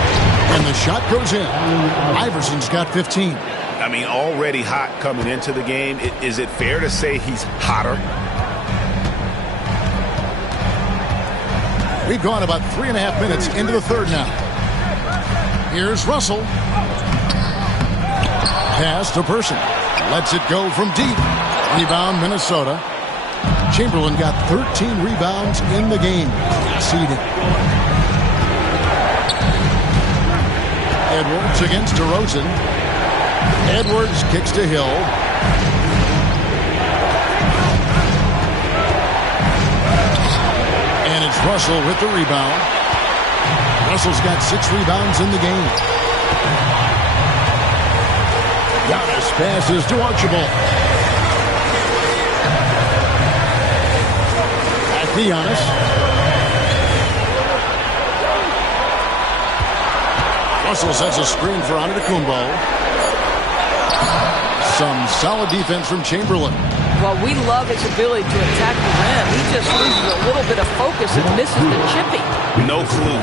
And the shot goes in. Iverson's got 15. I mean, already hot coming into the game. Is it fair to say he's hotter? We've gone about 3.5 minutes into the third now. Here's Russell. Pass to Person. Lets it go from deep. Rebound, Minnesota. Chamberlain got 13 rebounds in the game. Seeding. Edwards against DeRozan. Edwards kicks to Hill. And it's Russell with the rebound. Russell's got 6 rebounds in the game. Giannis passes to Archibald. Back to Giannis. Russell sets a screen for Antetokounmpo. Some solid defense from Chamberlain. Well, we love his ability to attack the rim. He just loses a little bit of focus and misses the chippy. No clue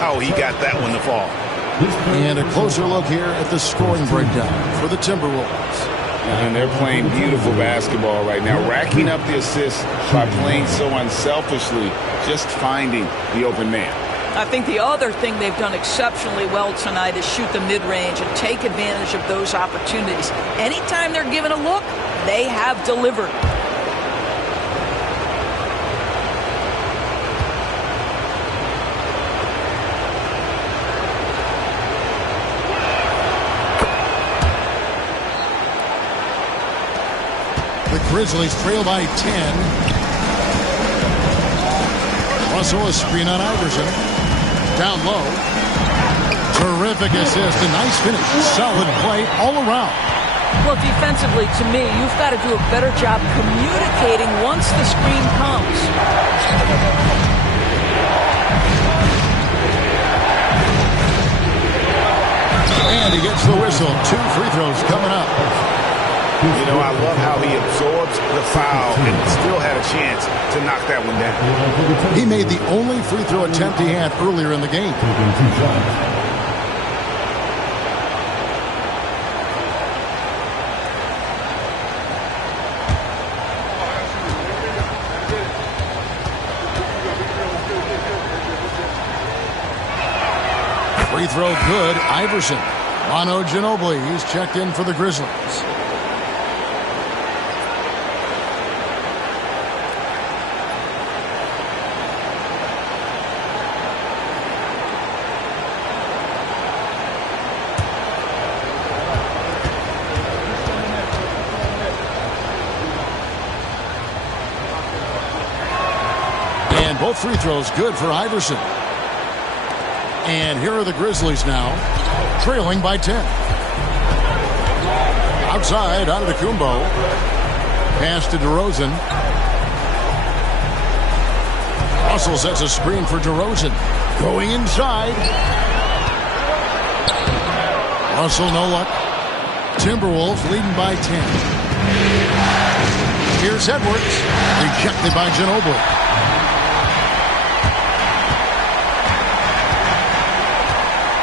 how he got that one to fall. And a closer look here at the scoring breakdown for the Timberwolves. And they're playing beautiful basketball right now, racking up the assists by playing so unselfishly, just finding the open man. I think the other thing they've done exceptionally well tonight is shoot the mid-range and take advantage of those opportunities. Anytime they're given a look, they have delivered. The Grizzlies trail by 10. Russell, a screen on Iverson. Down low. Terrific assist. A nice finish. Solid play all around. Well, defensively, to me, you've got to do a better job communicating once the screen comes. And he gets the whistle. 2 free throws coming up. You know, I love how he absorbs the foul and still had a chance to knock that one down. He made the only free throw attempt he had earlier in the game. Free throw good. Iverson. Manu Ginobili, he's checked in for the Grizzlies. And both free throws good for Iverson. And here are the Grizzlies now, trailing by 10. Outside, Antetokounmpo. Pass to DeRozan. Russell sets a screen for DeRozan. Going inside. Russell, no luck. Timberwolves leading by 10. Here's Edwards. Rejected by Ginobili.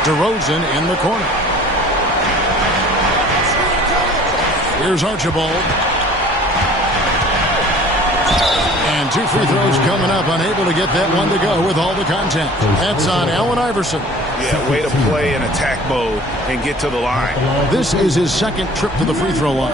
DeRozan in the corner. Here's Archibald. And 2 free throws coming up. Unable to get that one to go with all the contact. That's on Allen Iverson. Yeah, way to play in attack mode and get to the line. This is his second trip to the free throw line.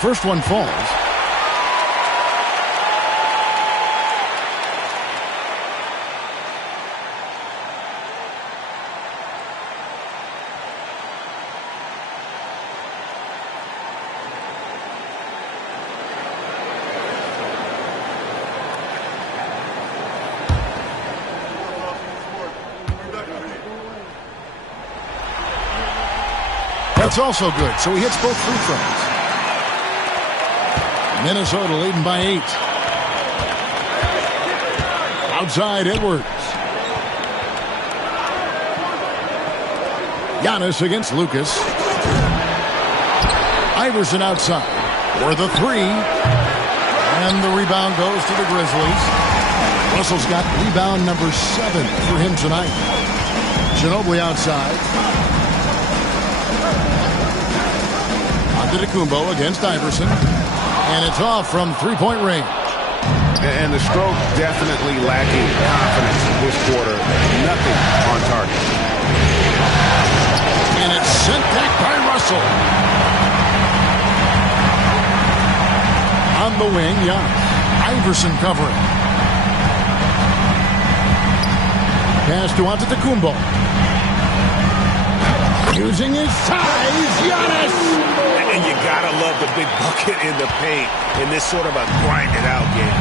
first one falls. That's also good, so he hits both free throws. Minnesota leading by 8. Outside, Edwards. Giannis against Lucas. Iverson outside for the 3. And the rebound goes to the Grizzlies. Russell's got rebound number 7 for him tonight. Ginobili outside. Antetokounmpo against Iverson. And it's off from three-point range. And the stroke definitely lacking confidence this quarter. Nothing on target. And it's sent back by Russell. On the wing, Iverson covering. Pass to Antetokounmpo. Using his size, Giannis. And you gotta love the big bucket in the paint in this sort of a grinded-out game.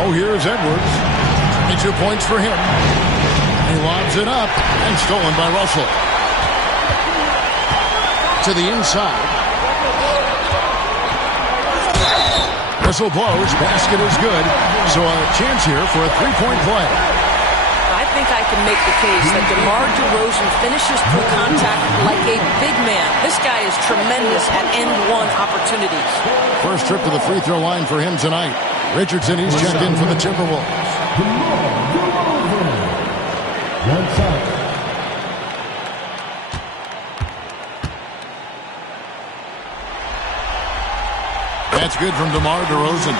Oh, here's Edwards. 22 points for him. He lobs it up and stolen by Russell. To the inside. Whistle blows. Basket is good. So a chance here for a three-point play. I think I can make the case that DeMar DeRozan finishes through contact like a big man. This guy is tremendous at end-one opportunities. First trip to the free throw line for him tonight. Richardson, he's checked in for the Timberwolves. That's good from DeMar DeRozan.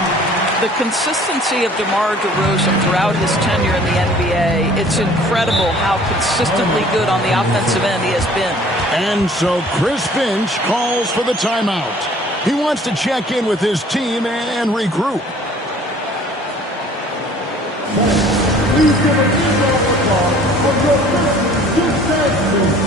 The consistency of DeMar DeRozan throughout his tenure in the NBA, it's incredible how consistently good on the offensive end he has been. And so Chris Finch calls for the timeout. He wants to check in with his team and regroup. Please give a big round of applause for your Grizzlies defense.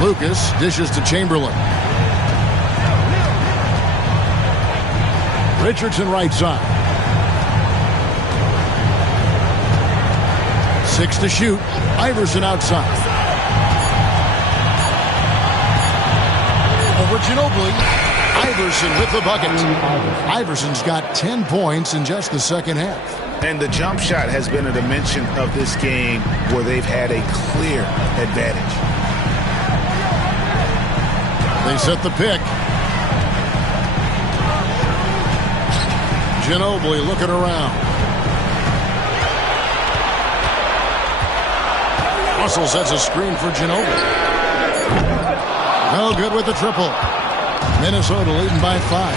Lucas dishes to Chamberlain. Richardson right side. 6 to shoot. Iverson outside. Over Ginobili. Iverson with the bucket. Iverson's got 10 points in just the second half. And the jump shot has been a dimension of this game where they've had a clear advantage. They set the pick. Ginobili looking around. Russell sets a screen for Ginobili. No good with the triple. Minnesota leading by 5.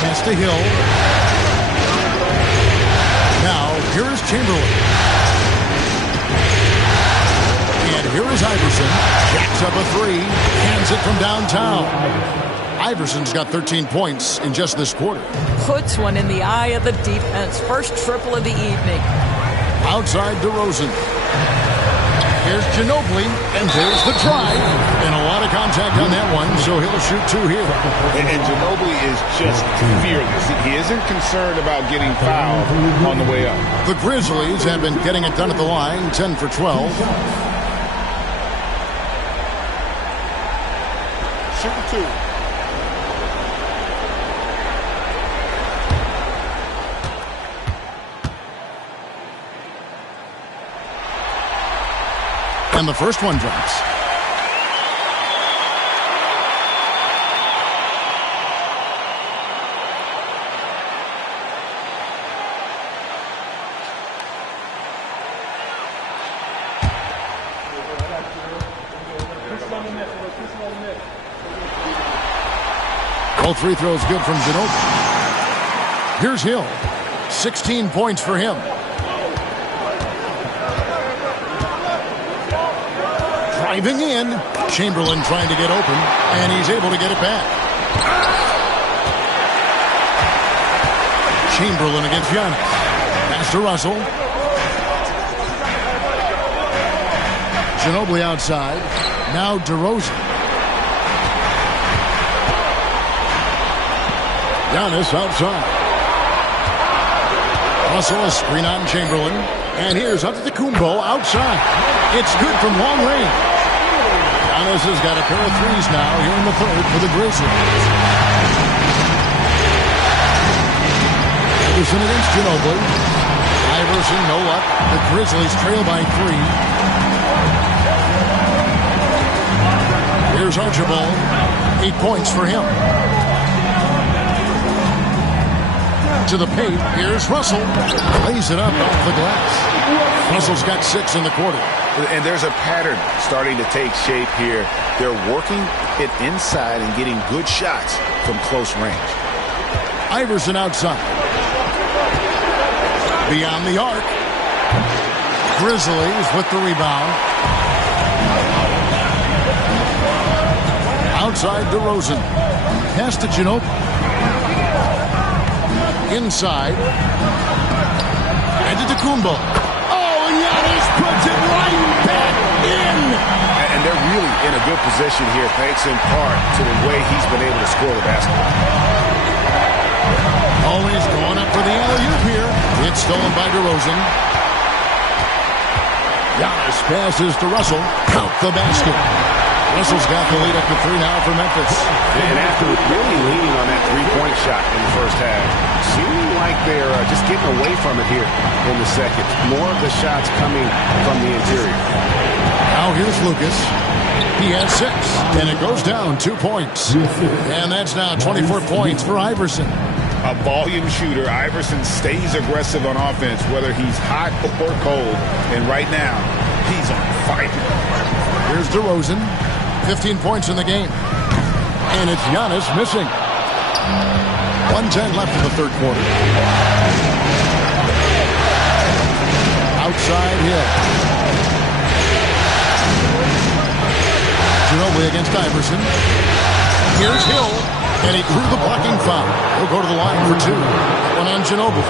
Pass to Hill. Now, here is Chamberlain. And here is Iverson. Jacks up a 3. Hands it from downtown. Iverson's got 13 points in just this quarter. Puts one in the eye of the defense. First triple of the evening. Outside DeRozan. Here's Ginobili, and there's the drive. And a lot of contact on that one, so he'll shoot 2 here. And Ginobili is just fearless. He isn't concerned about getting fouled on the way up. The Grizzlies have been getting it done at the line, 10 for 12. Shooting 2. And the first one drops. Both free throws good from Ginobili. Here's Hill. 16 points for him. Driving in. Chamberlain trying to get open, and he's able to get it back. Chamberlain against Giannis. Pass to Russell. Ginobili outside. Now DeRozan. Giannis outside. Russell a screen on Chamberlain. And here's Antetokounmpo outside. It's good from long range. Giannis has got a pair of 3s now here in the third for the Grizzlies. Iverson against Ginobili. Iverson, no luck. The Grizzlies trail by 3. Here's Archibald. 8 points for him. To the paint. Here's Russell. Lays it up off the glass. Russell's got 6 in the quarter. And there's a pattern starting to take shape here. They're working it inside and getting good shots from close range. Iverson outside. Beyond the arc. Grizzlies with the rebound. Outside DeRozan. Pass to Ginobili. Inside. Antetokounmpo. Oh, Giannis puts it right back in. And they're really in a good position here, thanks in part to the way he's been able to score the basketball. Always going up for the alley-oop here. It's stolen by DeRozan. Giannis passes to Russell. Count the basket. Russell's got the lead up to 3 now for Memphis. And after really leaning on that three-point shot in the first half, seeming like they're just getting away from it here in the second. More of the shots coming from the interior. Now here's Lucas. He has 6, and it goes down 2 points. And that's now 24 points for Iverson. A volume shooter. Iverson stays aggressive on offense, whether he's hot or cold. And right now, he's on fire. Here's DeRozan. 15 points in the game. And it's Giannis missing. 1:10 left in the third quarter. Outside Hill. Ginobili against Iverson. Here's Hill. And he drew the blocking foul. He'll go to the line for 2. One on Ginobili.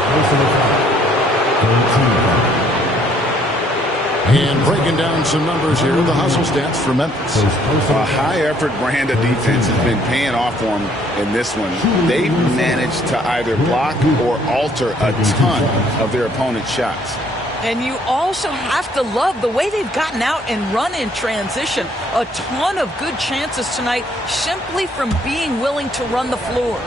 And breaking down some numbers here, the hustle stats for Memphis. A high-effort brand of defense has been paying off for them in this one. They've managed to either block or alter a ton of their opponent's shots. And you also have to love the way they've gotten out and run in transition. A ton of good chances tonight simply from being willing to run the floor.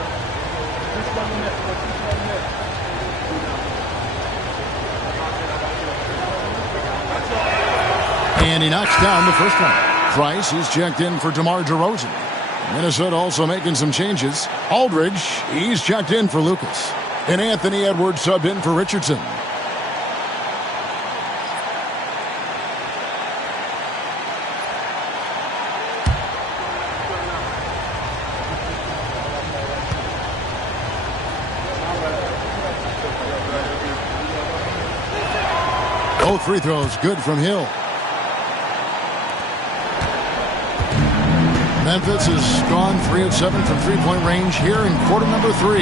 And he knocks down the first one. Price is checked in for DeMar DeRozan. Minnesota also making some changes. Aldridge, he's checked in for Lucas. And Anthony Edwards subbed in for Richardson. Both free throws good from Hill. Memphis has gone 3 of 7 from three-point range here in quarter number 3.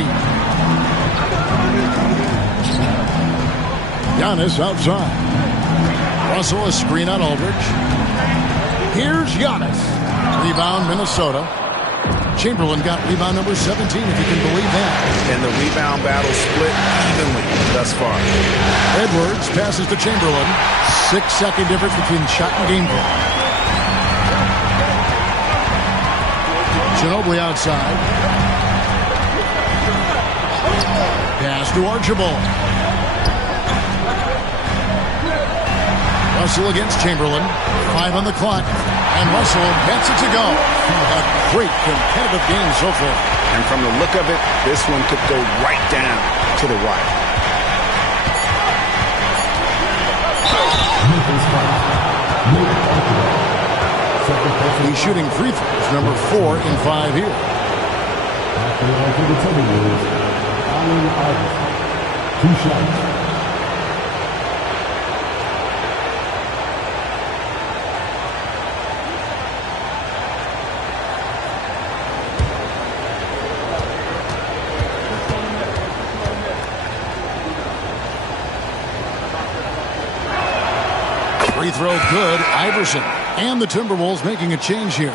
Giannis outside. Russell a screen on Aldridge. Here's Giannis. Rebound Minnesota. Chamberlain got rebound number 17, if you can believe that. And the rebound battle split evenly thus far. Edwards passes to Chamberlain. 6-second difference between shot and game ball. Ginobili outside. Pass to Archibald. Russell against Chamberlain. 5 on the clock. And Russell gets it to go. A great competitive game so far. And from the look of it, this one could go right down to the wire. He's shooting free throws, number 4 in 5 here. After the Timberwolves, Allen Iverson. 2 shots. Free throw good, Iverson. And the Timberwolves making a change here.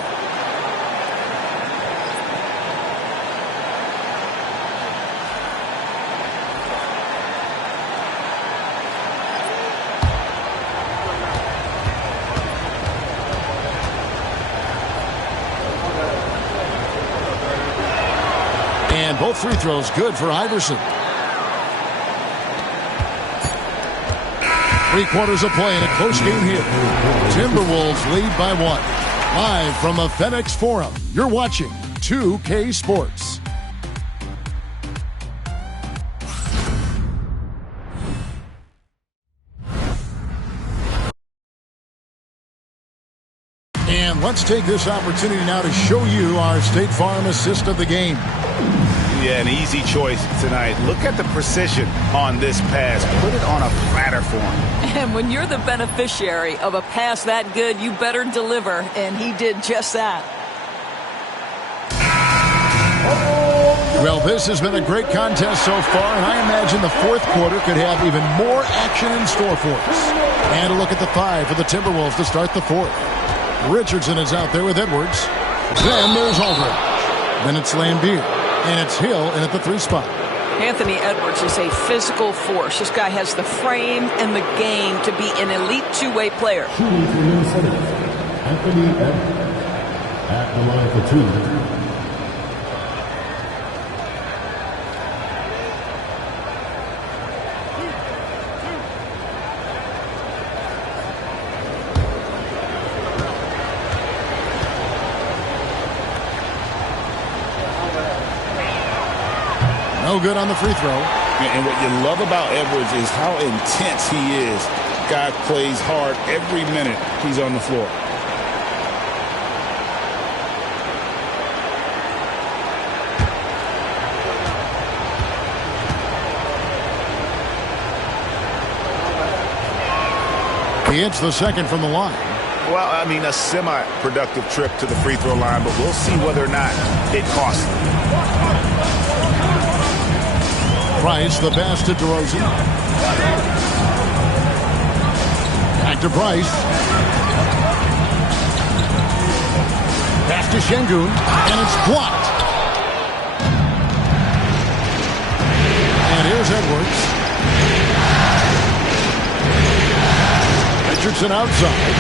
And both free throws good for Iverson. 3 quarters of play in a close game here. Timberwolves lead by 1. Live from the FedEx Forum, you're watching 2K Sports. And let's take this opportunity now to show you our State Farm assist of the game. Yeah, an easy choice tonight. Look at the precision on this pass. Put it on a platter for him. And when you're the beneficiary of a pass that good, you better deliver, and he did just that. Well, this has been a great contest so far, and I imagine the fourth quarter could have even more action in store for us. And a look at the 5 for the Timberwolves to start the fourth. Richardson is out there with Edwards. Then there's Aldridge. Then it's Lambeer. And it's Hill in at the 3 spot. Anthony Edwards is a physical force. This guy has the frame and the game to be an elite two-way player. Shooting for Minnesota, Anthony Edwards. At the line for 2. No good on the free throw. And what you love about Edwards is how intense he is. Guy plays hard every minute he's on the floor. He hits the second from the line. Well, I mean, a semi-productive trip to the free throw line, but we'll see whether or not it costs him. Price, the pass to DeRozan. Back to Price. Pass to Şengün, and it's blocked. And here's Edwards. Richardson outside.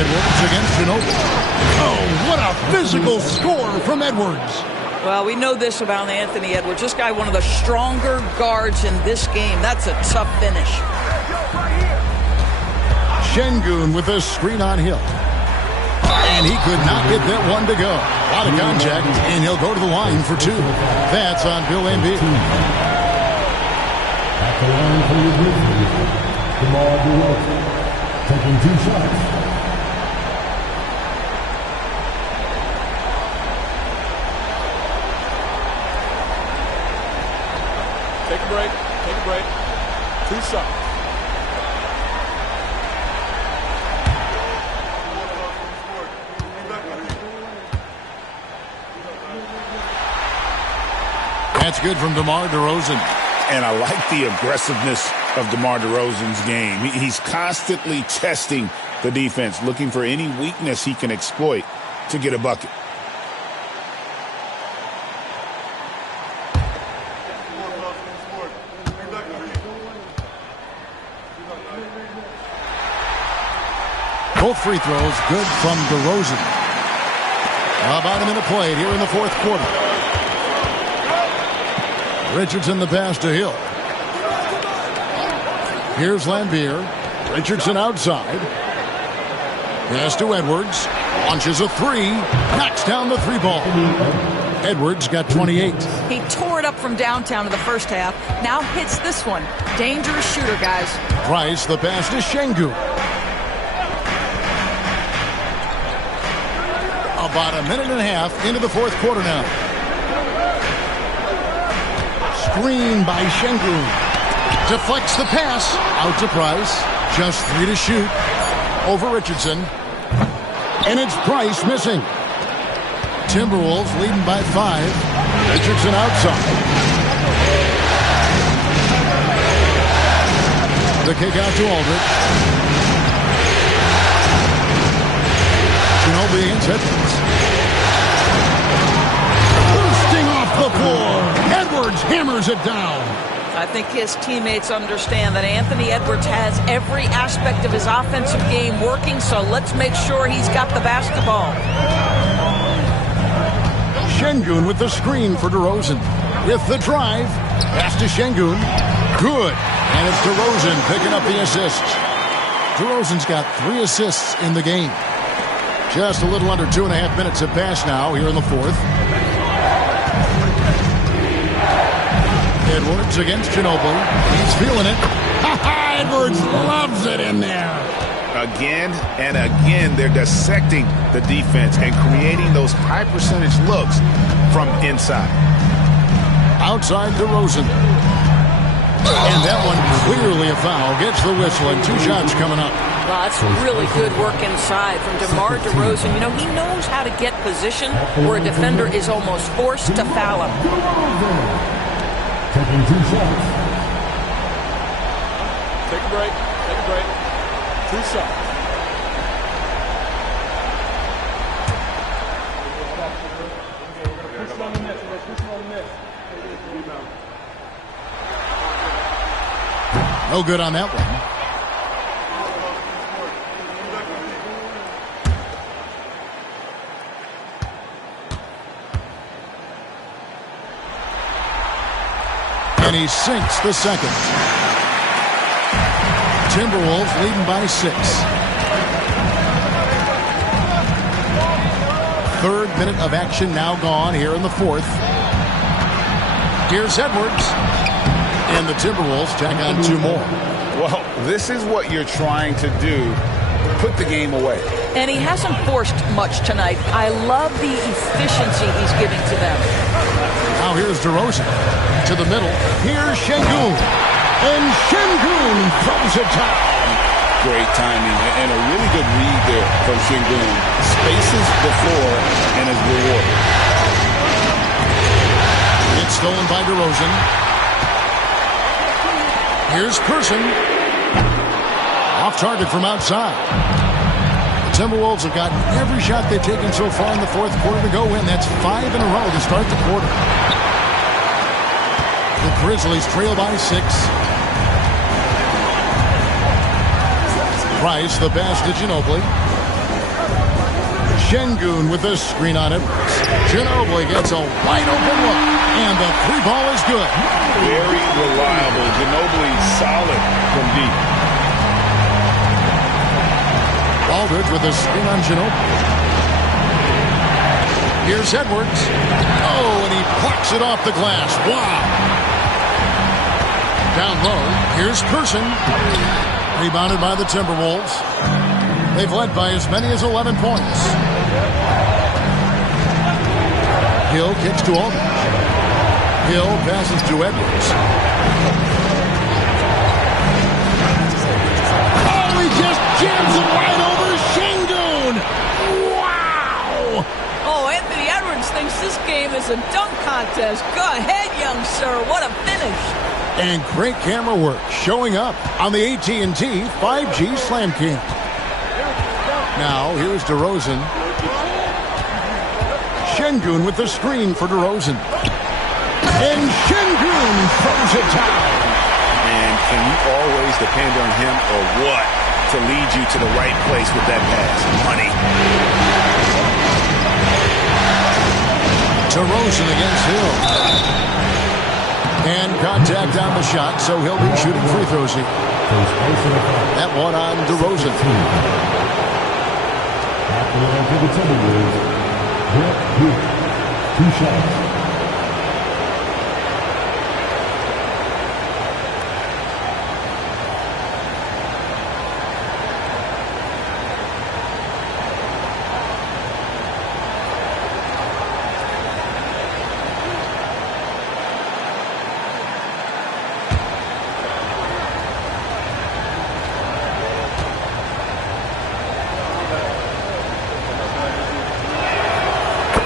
Edwards against Ginobili. Oh, what a physical score from Edwards. Well, we know this about Anthony Edwards. This guy, one of the stronger guards in this game. That's a tough finish. Şengün with a screen on Hill. And he could not get that one to go. A lot of contact, and he'll go to the line for two. That's on Bill Embiid. At the line for the Grizzlies, DeMar taking 2 shots. Take a break. Take a break. 2 shots. That's good from DeMar DeRozan. And I like the aggressiveness of DeMar DeRozan's game. He's constantly testing the defense, looking for any weakness he can exploit to get a bucket. Both free throws good from DeRozan. About a minute played here in the fourth quarter. Richardson the pass to Hill. Here's Lambier. Richardson outside. Pass to Edwards. Launches a three. Knocks down the 3-ball. Edwards got 28. He tore it up from downtown in the first half. Now hits this one. Dangerous shooter, guys. Price the pass to Şengün. About a minute and a half into the fourth quarter now. Screen by Şengün. Deflects the pass. Out to Price. Just 3 to shoot. Over Richardson. And it's Price missing. Timberwolves leading by 5. Richardson outside. The kick out to Aldridge. Ginobili against Edwards. Bursting off the floor. Edwards hammers it down. I think his teammates understand that Anthony Edwards has every aspect of his offensive game working, so let's make sure he's got the basketball. Şengün with the screen for DeRozan. With the drive. Pass to Şengün. Good. And it's DeRozan picking up the assist. DeRozan's got 3 assists in the game. Just a little under 2.5 minutes have passed now here in the fourth. Edwards against Ginobili. He's feeling it. Edwards loves it in there. Again and again, they're dissecting the defense and creating those high percentage looks from inside. Outside DeRozan. And that one clearly a foul. Gets the whistle and 2 shots coming up. Well, that's really good work inside from DeMar DeRozan. You know, he knows how to get position where a defender is almost forced to foul him. Taking 2 shots. Take a break. Take a break. 2 shots. No good on that one. And he sinks the second. Timberwolves leading by 6. Third minute of action now gone here in the fourth. Here's Edwards. And the Timberwolves tack on 2 more. Well, this is what you're trying to do. Put the game away. And he hasn't forced much tonight. I love the efficiency he's giving to them. Now here's DeRozan to the middle. Here's Şengün. And Şengün throws it down. Great timing and a really good read there from Şengün. Spaces the floor and is rewarded. It's stolen by DeRozan. Here's Person. Off target from outside. The Timberwolves have gotten every shot they've taken so far in the fourth quarter to go in. That's 5 in a row to start the quarter. The Grizzlies trail by 6. Price, the pass to Ginobili. Şengün with the screen on Edwards. Ginobili gets a wide open look, and the 3-ball is good. Very reliable. Ginobili solid from deep. Aldridge with a screen on Ginobili. Here's Edwards. Oh, and he plucks it off the glass. Wow. Down low, here's Person. Rebounded by the Timberwolves. They've led by as many as 11 points. Hill kicks to Aldridge. Hill passes to Edwards. Oh, he just jams it right over Şengün. Wow! Oh, Anthony Edwards thinks this game is a dunk contest. Go ahead, young sir. What a finish. And great camera work showing up on the AT&T 5G Slam Cam. Now, here's DeRozan. Şengün with the screen for DeRozan. And Şengün throws it down. And can you always depend on him or what to lead you to the right place with that pass? Money. DeRozan against Hill. And contact on the shot, so he'll be shooting free throws here. That one on DeRozan. After the Timberwolves, Brett Booth, 2 shots.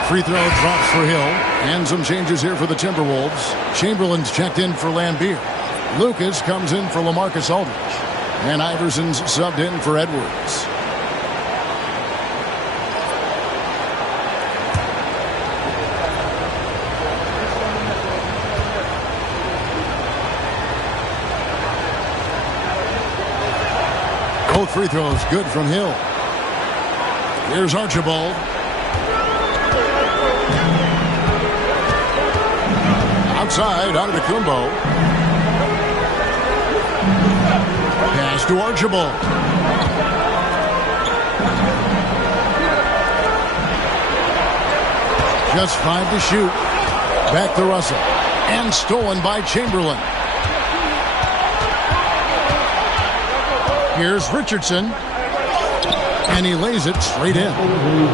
Free throw drops for Hill. And some changes here for the Timberwolves. Chamberlain's checked in for Lambeer. Lucas comes in for LaMarcus Aldridge. And Iverson's subbed in for Edwards. Both free throws good from Hill. Here's Archibald. Outside, out of the Kumbo. Pass to Archibald. Just 5 to shoot. Back to Russell. And stolen by Chamberlain. Here's Richardson. And he lays it straight in.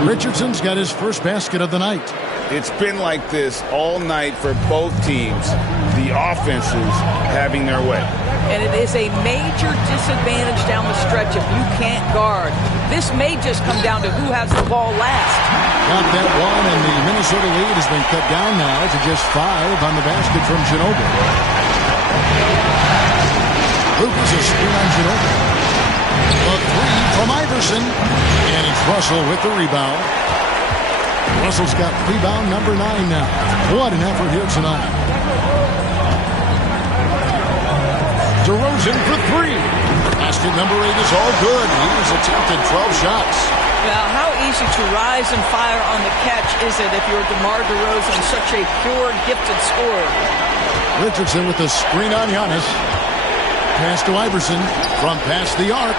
Richardson's got his first basket of the night. It's been like this all night for both teams. The offenses having their way. And it is a major disadvantage down the stretch if you can't guard. This may just come down to who has the ball last. Got that one, and the Minnesota lead has been cut down now to just 5 on the basket from Ginobili. Lucas is screen on Ginobili. A 3 from Iverson. And it's Russell with the rebound. Russell's got rebound number 9 now. What an effort here tonight. DeRozan for 3. Basket number 8 is all good. He's attempted 12 shots. Now, how easy to rise and fire on the catch is it if you're DeMar DeRozan, such a pure, gifted scorer? Richardson with the screen on Giannis. Pass to Iverson from past the arc.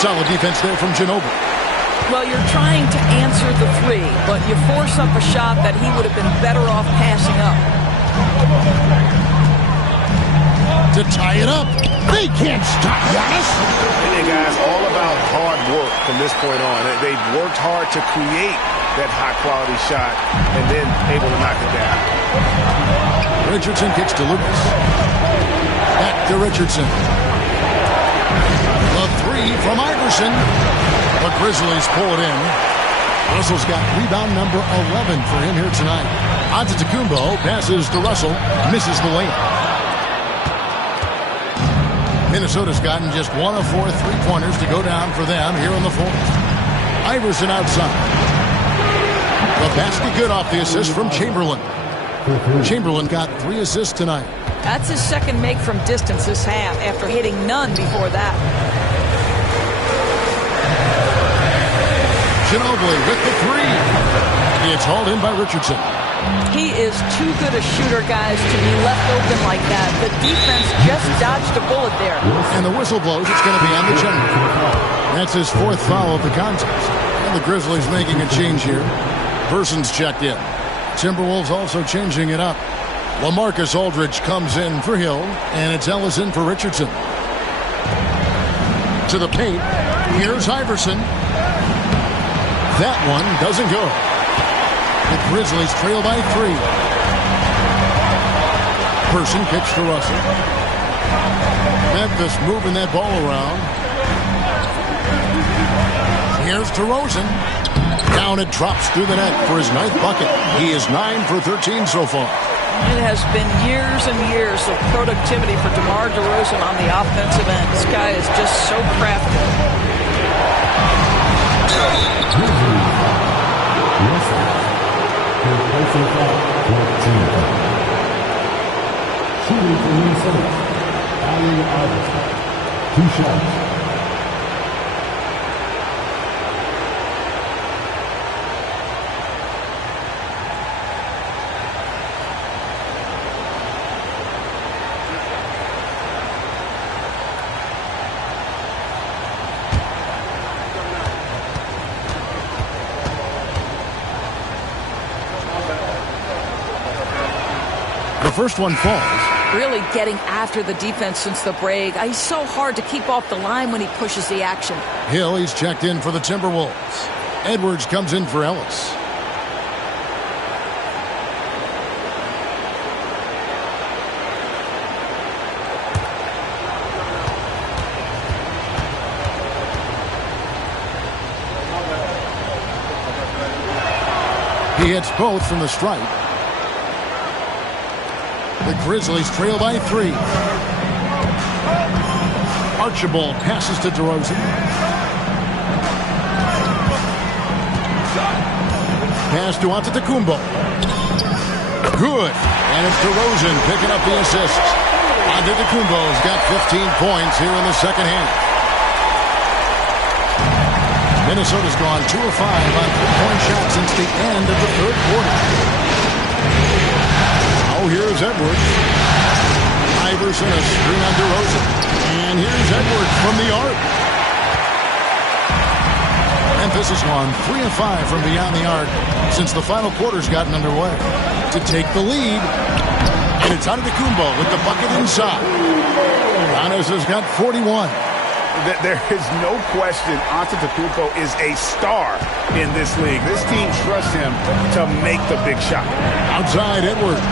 Solid defense there from Ginobili. Well, you're trying to answer the 3, but you force up a shot that he would have been better off passing up. To tie it up. They can't stop Giannis. And guys, all about hard work from this point on. They've worked hard to create that high-quality shot and then able to knock it down. Richardson kicks to Lucas. Back to Richardson. The 3 from Iverson. The Grizzlies pull it in. Russell's got rebound number 11 for him here tonight. Antetokounmpo passes to Russell. Misses the layup. Minnesota's gotten just 1 of 4 3-pointers to go down for them here in the 4th. Iverson outside. The basket good off the assist from Chamberlain. Chamberlain got 3 assists tonight. That's his second make from distance this half after hitting none before that. Ginobili with the 3. It's hauled in by Richardson. He is too good a shooter, guys, to be left open like that. The defense just dodged a bullet there. And the whistle blows. It's going to be on the general. That's his 4th foul of the contest. And the Grizzlies making a change here. Person's checked in. Timberwolves also changing it up. LaMarcus Aldridge comes in for Hill, and it's Ellis in for Richardson. To the paint. Here's Iverson. That one doesn't go. The Grizzlies trail by 3. Person kicks to Russell. Memphis moving that ball around. Here's DeRozan. Down it drops through the net for his 9th bucket. He is 9 for 13 so far. It has been years and years of productivity for DeMar DeRozan on the offensive end. This guy is just so crafty. Shooting for Minnesota, Allen Iverson. 2 shots. The first one falls. Really getting after the defense since the break. He's so hard to keep off the line when he pushes the action. Hill, he's checked in for the Timberwolves. Edwards comes in for Ellis. He hits both from the stripe. The Grizzlies trail by 3. Archibald passes to DeRozan. Pass to Antetokounmpo. Good. And it's DeRozan picking up the assist. Antetokounmpo's got 15 points here in the second half. Minnesota's gone 2 of 5 on 3-point shots since the end of the 3rd quarter. Oh, here's Edwards. Iverson, a screen on DeRozan. And here's Edwards from the arc. Memphis has gone 3 of 5 from beyond the arc since the final quarter's gotten underway. To take the lead. And it's Antetokounmpo with the bucket inside. Giannis has got 41. There is no question Antetokounmpo is a star in this league. This team trusts him to make the big shot. Outside Edwards.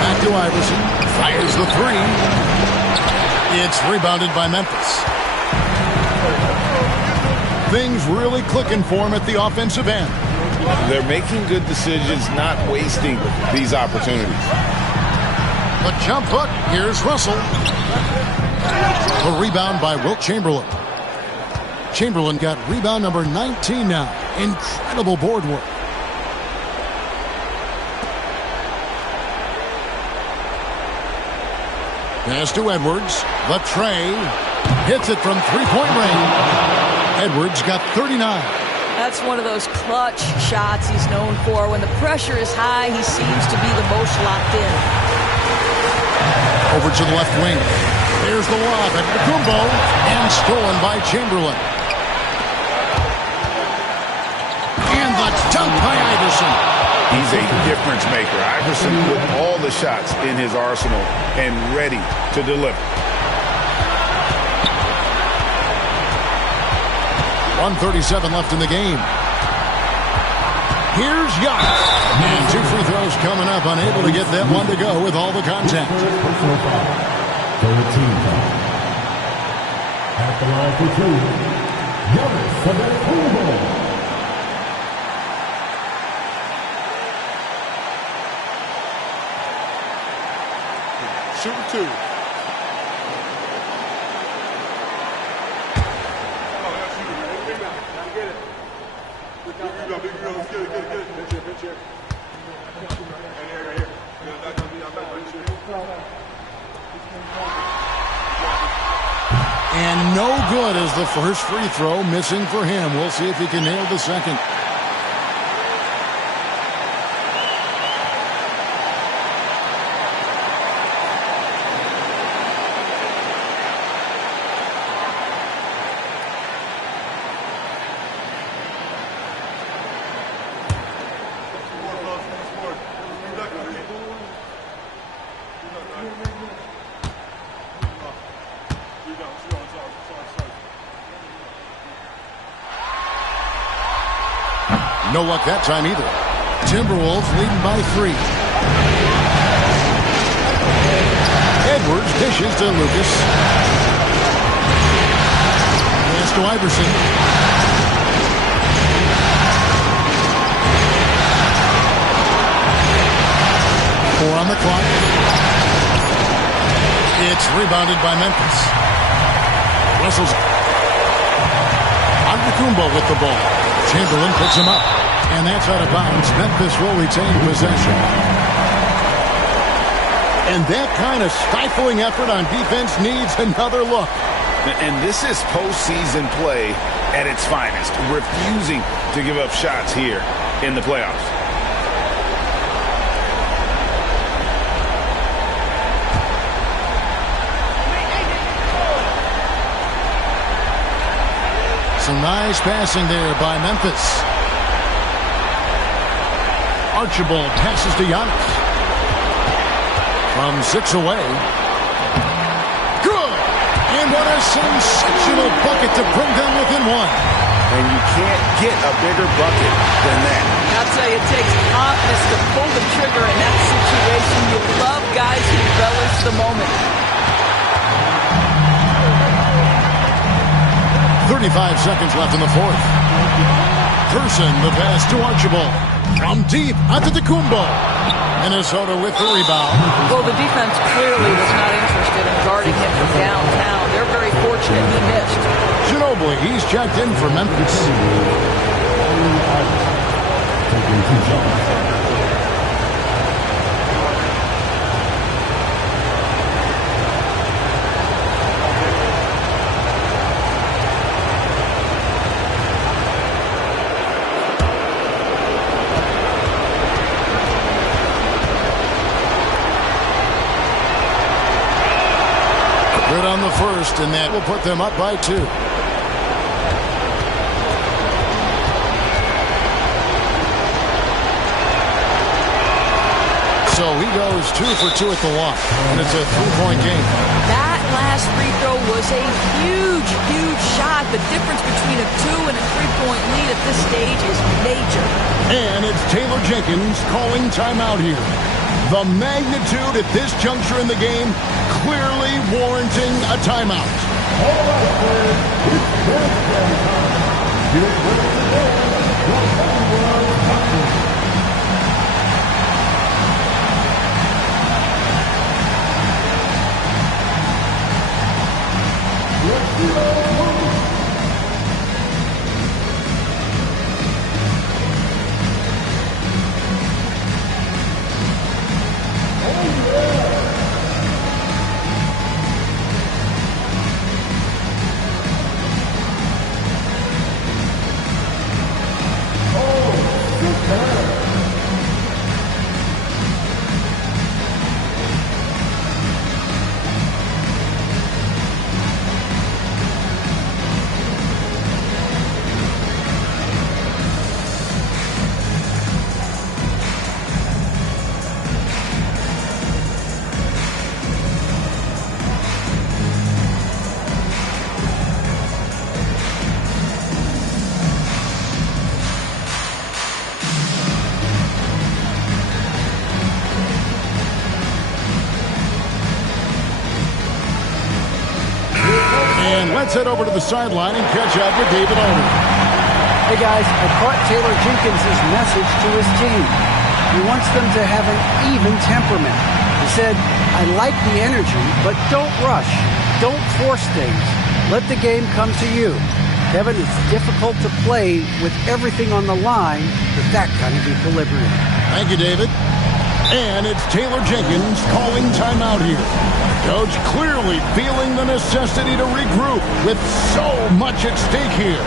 Back to Iverson. Fires the 3. It's rebounded by Memphis. Things really clicking for him at the offensive end. They're making good decisions, not wasting these opportunities. The jump hook. Here's Russell. The rebound by Wilt Chamberlain. Chamberlain got rebound number 19 now. Incredible board work. Pass to Edwards. The tray. Hits it from 3-point range. Edwards got 39. That's one of those clutch shots he's known for. When the pressure is high, he seems to be the most locked in. Over to the left wing. There's the lob at Kumbo, and stolen by Chamberlain. And the dunk by Iverson. He's a difference maker. Iverson with all the shots in his arsenal and ready to deliver. 1:37 left in the game. Here's Giannis. And 2 free throws coming up, unable to get that one to go with all the contact. 13 foul. At the line for 2, Giannis Antetokounmpo. Shooting 2. And no good as the first free throw, missing for him. We'll see if he can nail the second. No luck that time either. Timberwolves leading by 3. Edwards dishes to Lucas. Pass to Iverson. 4 on the clock. It's rebounded by Memphis. Wrestles. Antetokounmpo with the ball. Chamberlain puts him up. And that's out of bounds. Memphis will retain possession. And that kind of stifling effort on defense needs another look. And this is postseason play at its finest. Refusing to give up shots here in the playoffs. Some nice passing there by Memphis. Archibald passes to Giannis. From 6 away. Good! And what a sensational bucket to bring them within 1. And you can't get a bigger bucket than that. I'll tell you, it takes confidence to pull the trigger in that situation. You love guys who relish the moment. 35 seconds left in the 4th. Person, the pass to Archibald. From deep, Antetokounmpo. Minnesota with the rebound. Well, the defense clearly was not interested in guarding him from downtown. They're very fortunate he missed. Ginobili, he's checked in for Memphis. Taking 2 shots. Good on the first, and that will put them up by 2. So he goes 2 for 2 at the line, and it's a 3-point game. That last free throw was a huge, huge shot. The difference between a 2 and a 3-point lead at this stage is major. And it's Taylor Jenkins calling timeout here. The magnitude at this juncture in the game clearly warranting a timeout. All right, players, it's breakdown time. Get ready to go. Let's go. And let's head over to the sideline and catch up with David Oden. Hey guys, I caught Taylor Jenkins' message to his team. He wants them to have an even temperament. He said, I like the energy, but don't rush. Don't force things. Let the game come to you. Kevin, it's difficult to play with everything on the line with that kind of equilibrium. Thank you, David. And it's Taylor Jenkins calling timeout here. Coach clearly feeling the necessity to regroup with so much at stake here.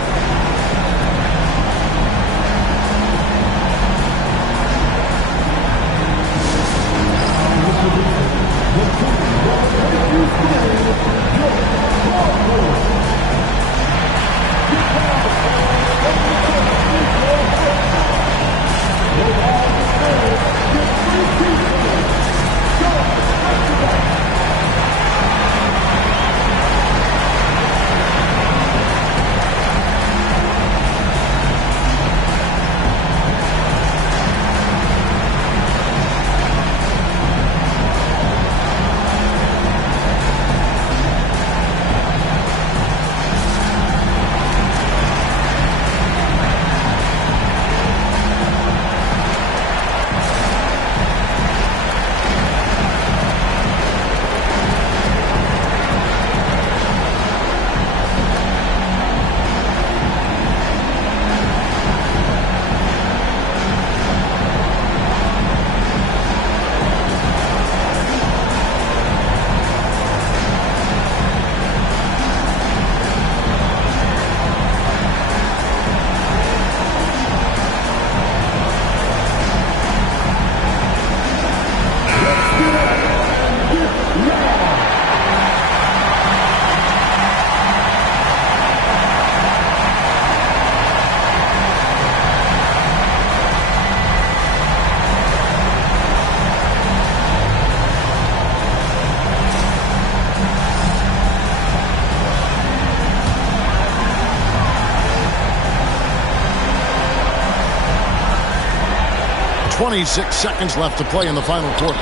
26 seconds left to play in the final quarter.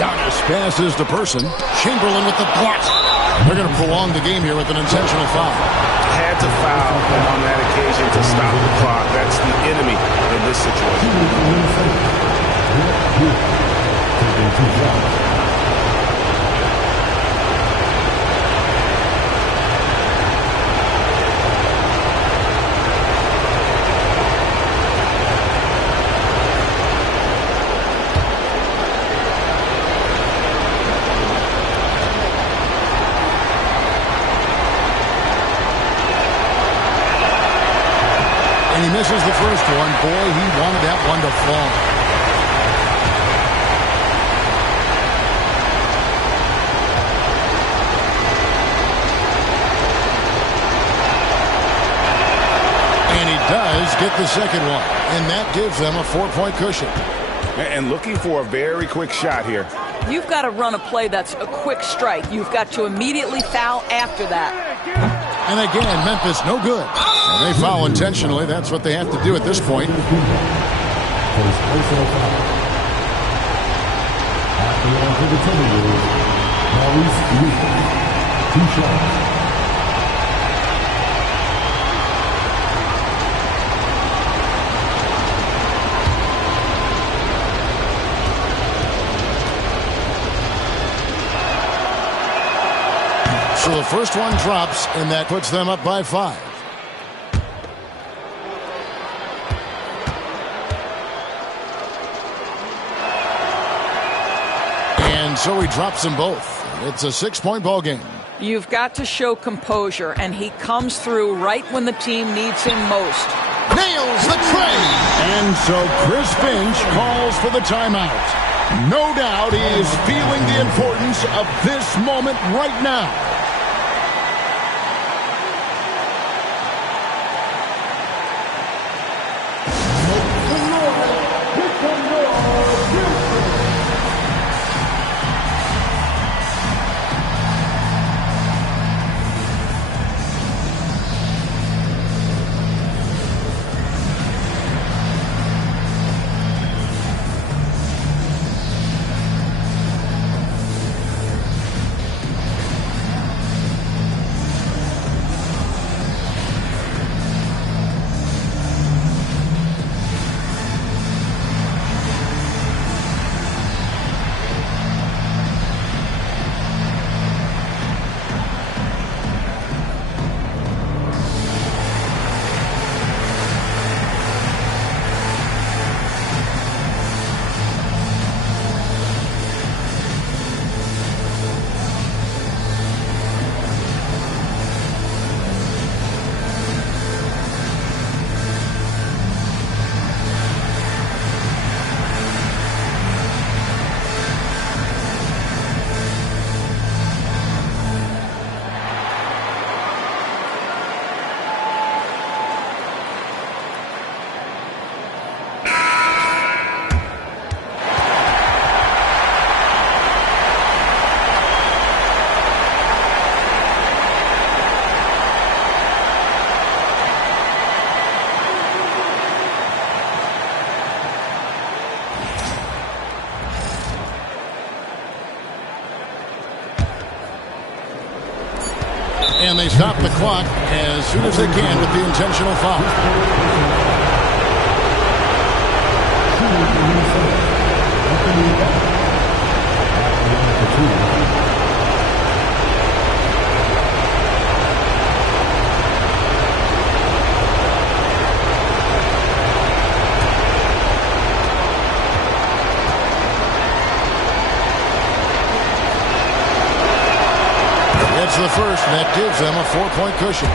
Giannis passes to Person. Chamberlain with the block. They're going to prolong the game here with an intentional foul. Had to foul on that occasion to stop the clock. That's the enemy in this situation. He misses the first one. Boy, he wanted that one to fall. And he does get the second one. And that gives them a 4-point cushion. And looking for a very quick shot here. You've got to run a play that's a quick strike. You've got to immediately foul after that. And again, Memphis no good. And they foul intentionally. That's what they have to do at this point. For the Timberwolves, Maurice 2 shots. So the first one drops, and that puts them up by 5. And so he drops them both. It's a 6-point ball game. You've got to show composure, and he comes through right when the team needs him most. Nails the trade! And so Chris Finch calls for the timeout. No doubt he is feeling the importance of this moment right now. And they stop the clock as soon as they can with the intentional foul. That's the first, and that gives them a 4-point cushion.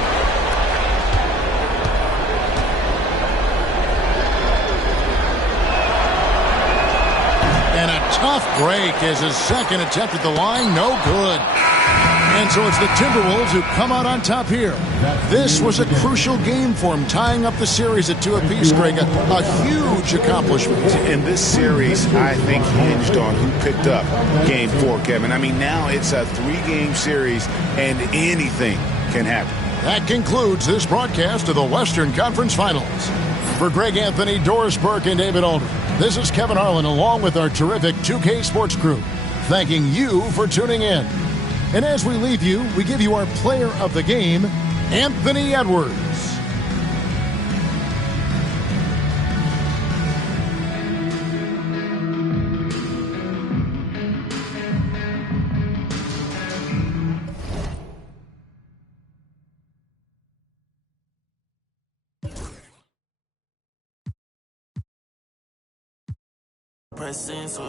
And a tough break as his second attempt at the line, no good. And so it's the Timberwolves who come out on top here. This was a crucial game for him, tying up the series at 2 apiece, Greg. A huge accomplishment. In this series, I think hinged on who picked up Game 4, Kevin. I mean, now it's a 3-game series, and anything can happen. That concludes this broadcast of the Western Conference Finals. For Greg Anthony, Doris Burke, and David Aldridge, This is Kevin Harlan along with our terrific 2K Sports crew, thanking you for tuning in. And as we leave you, we give you our player of the game, Anthony Edwards. Pressing so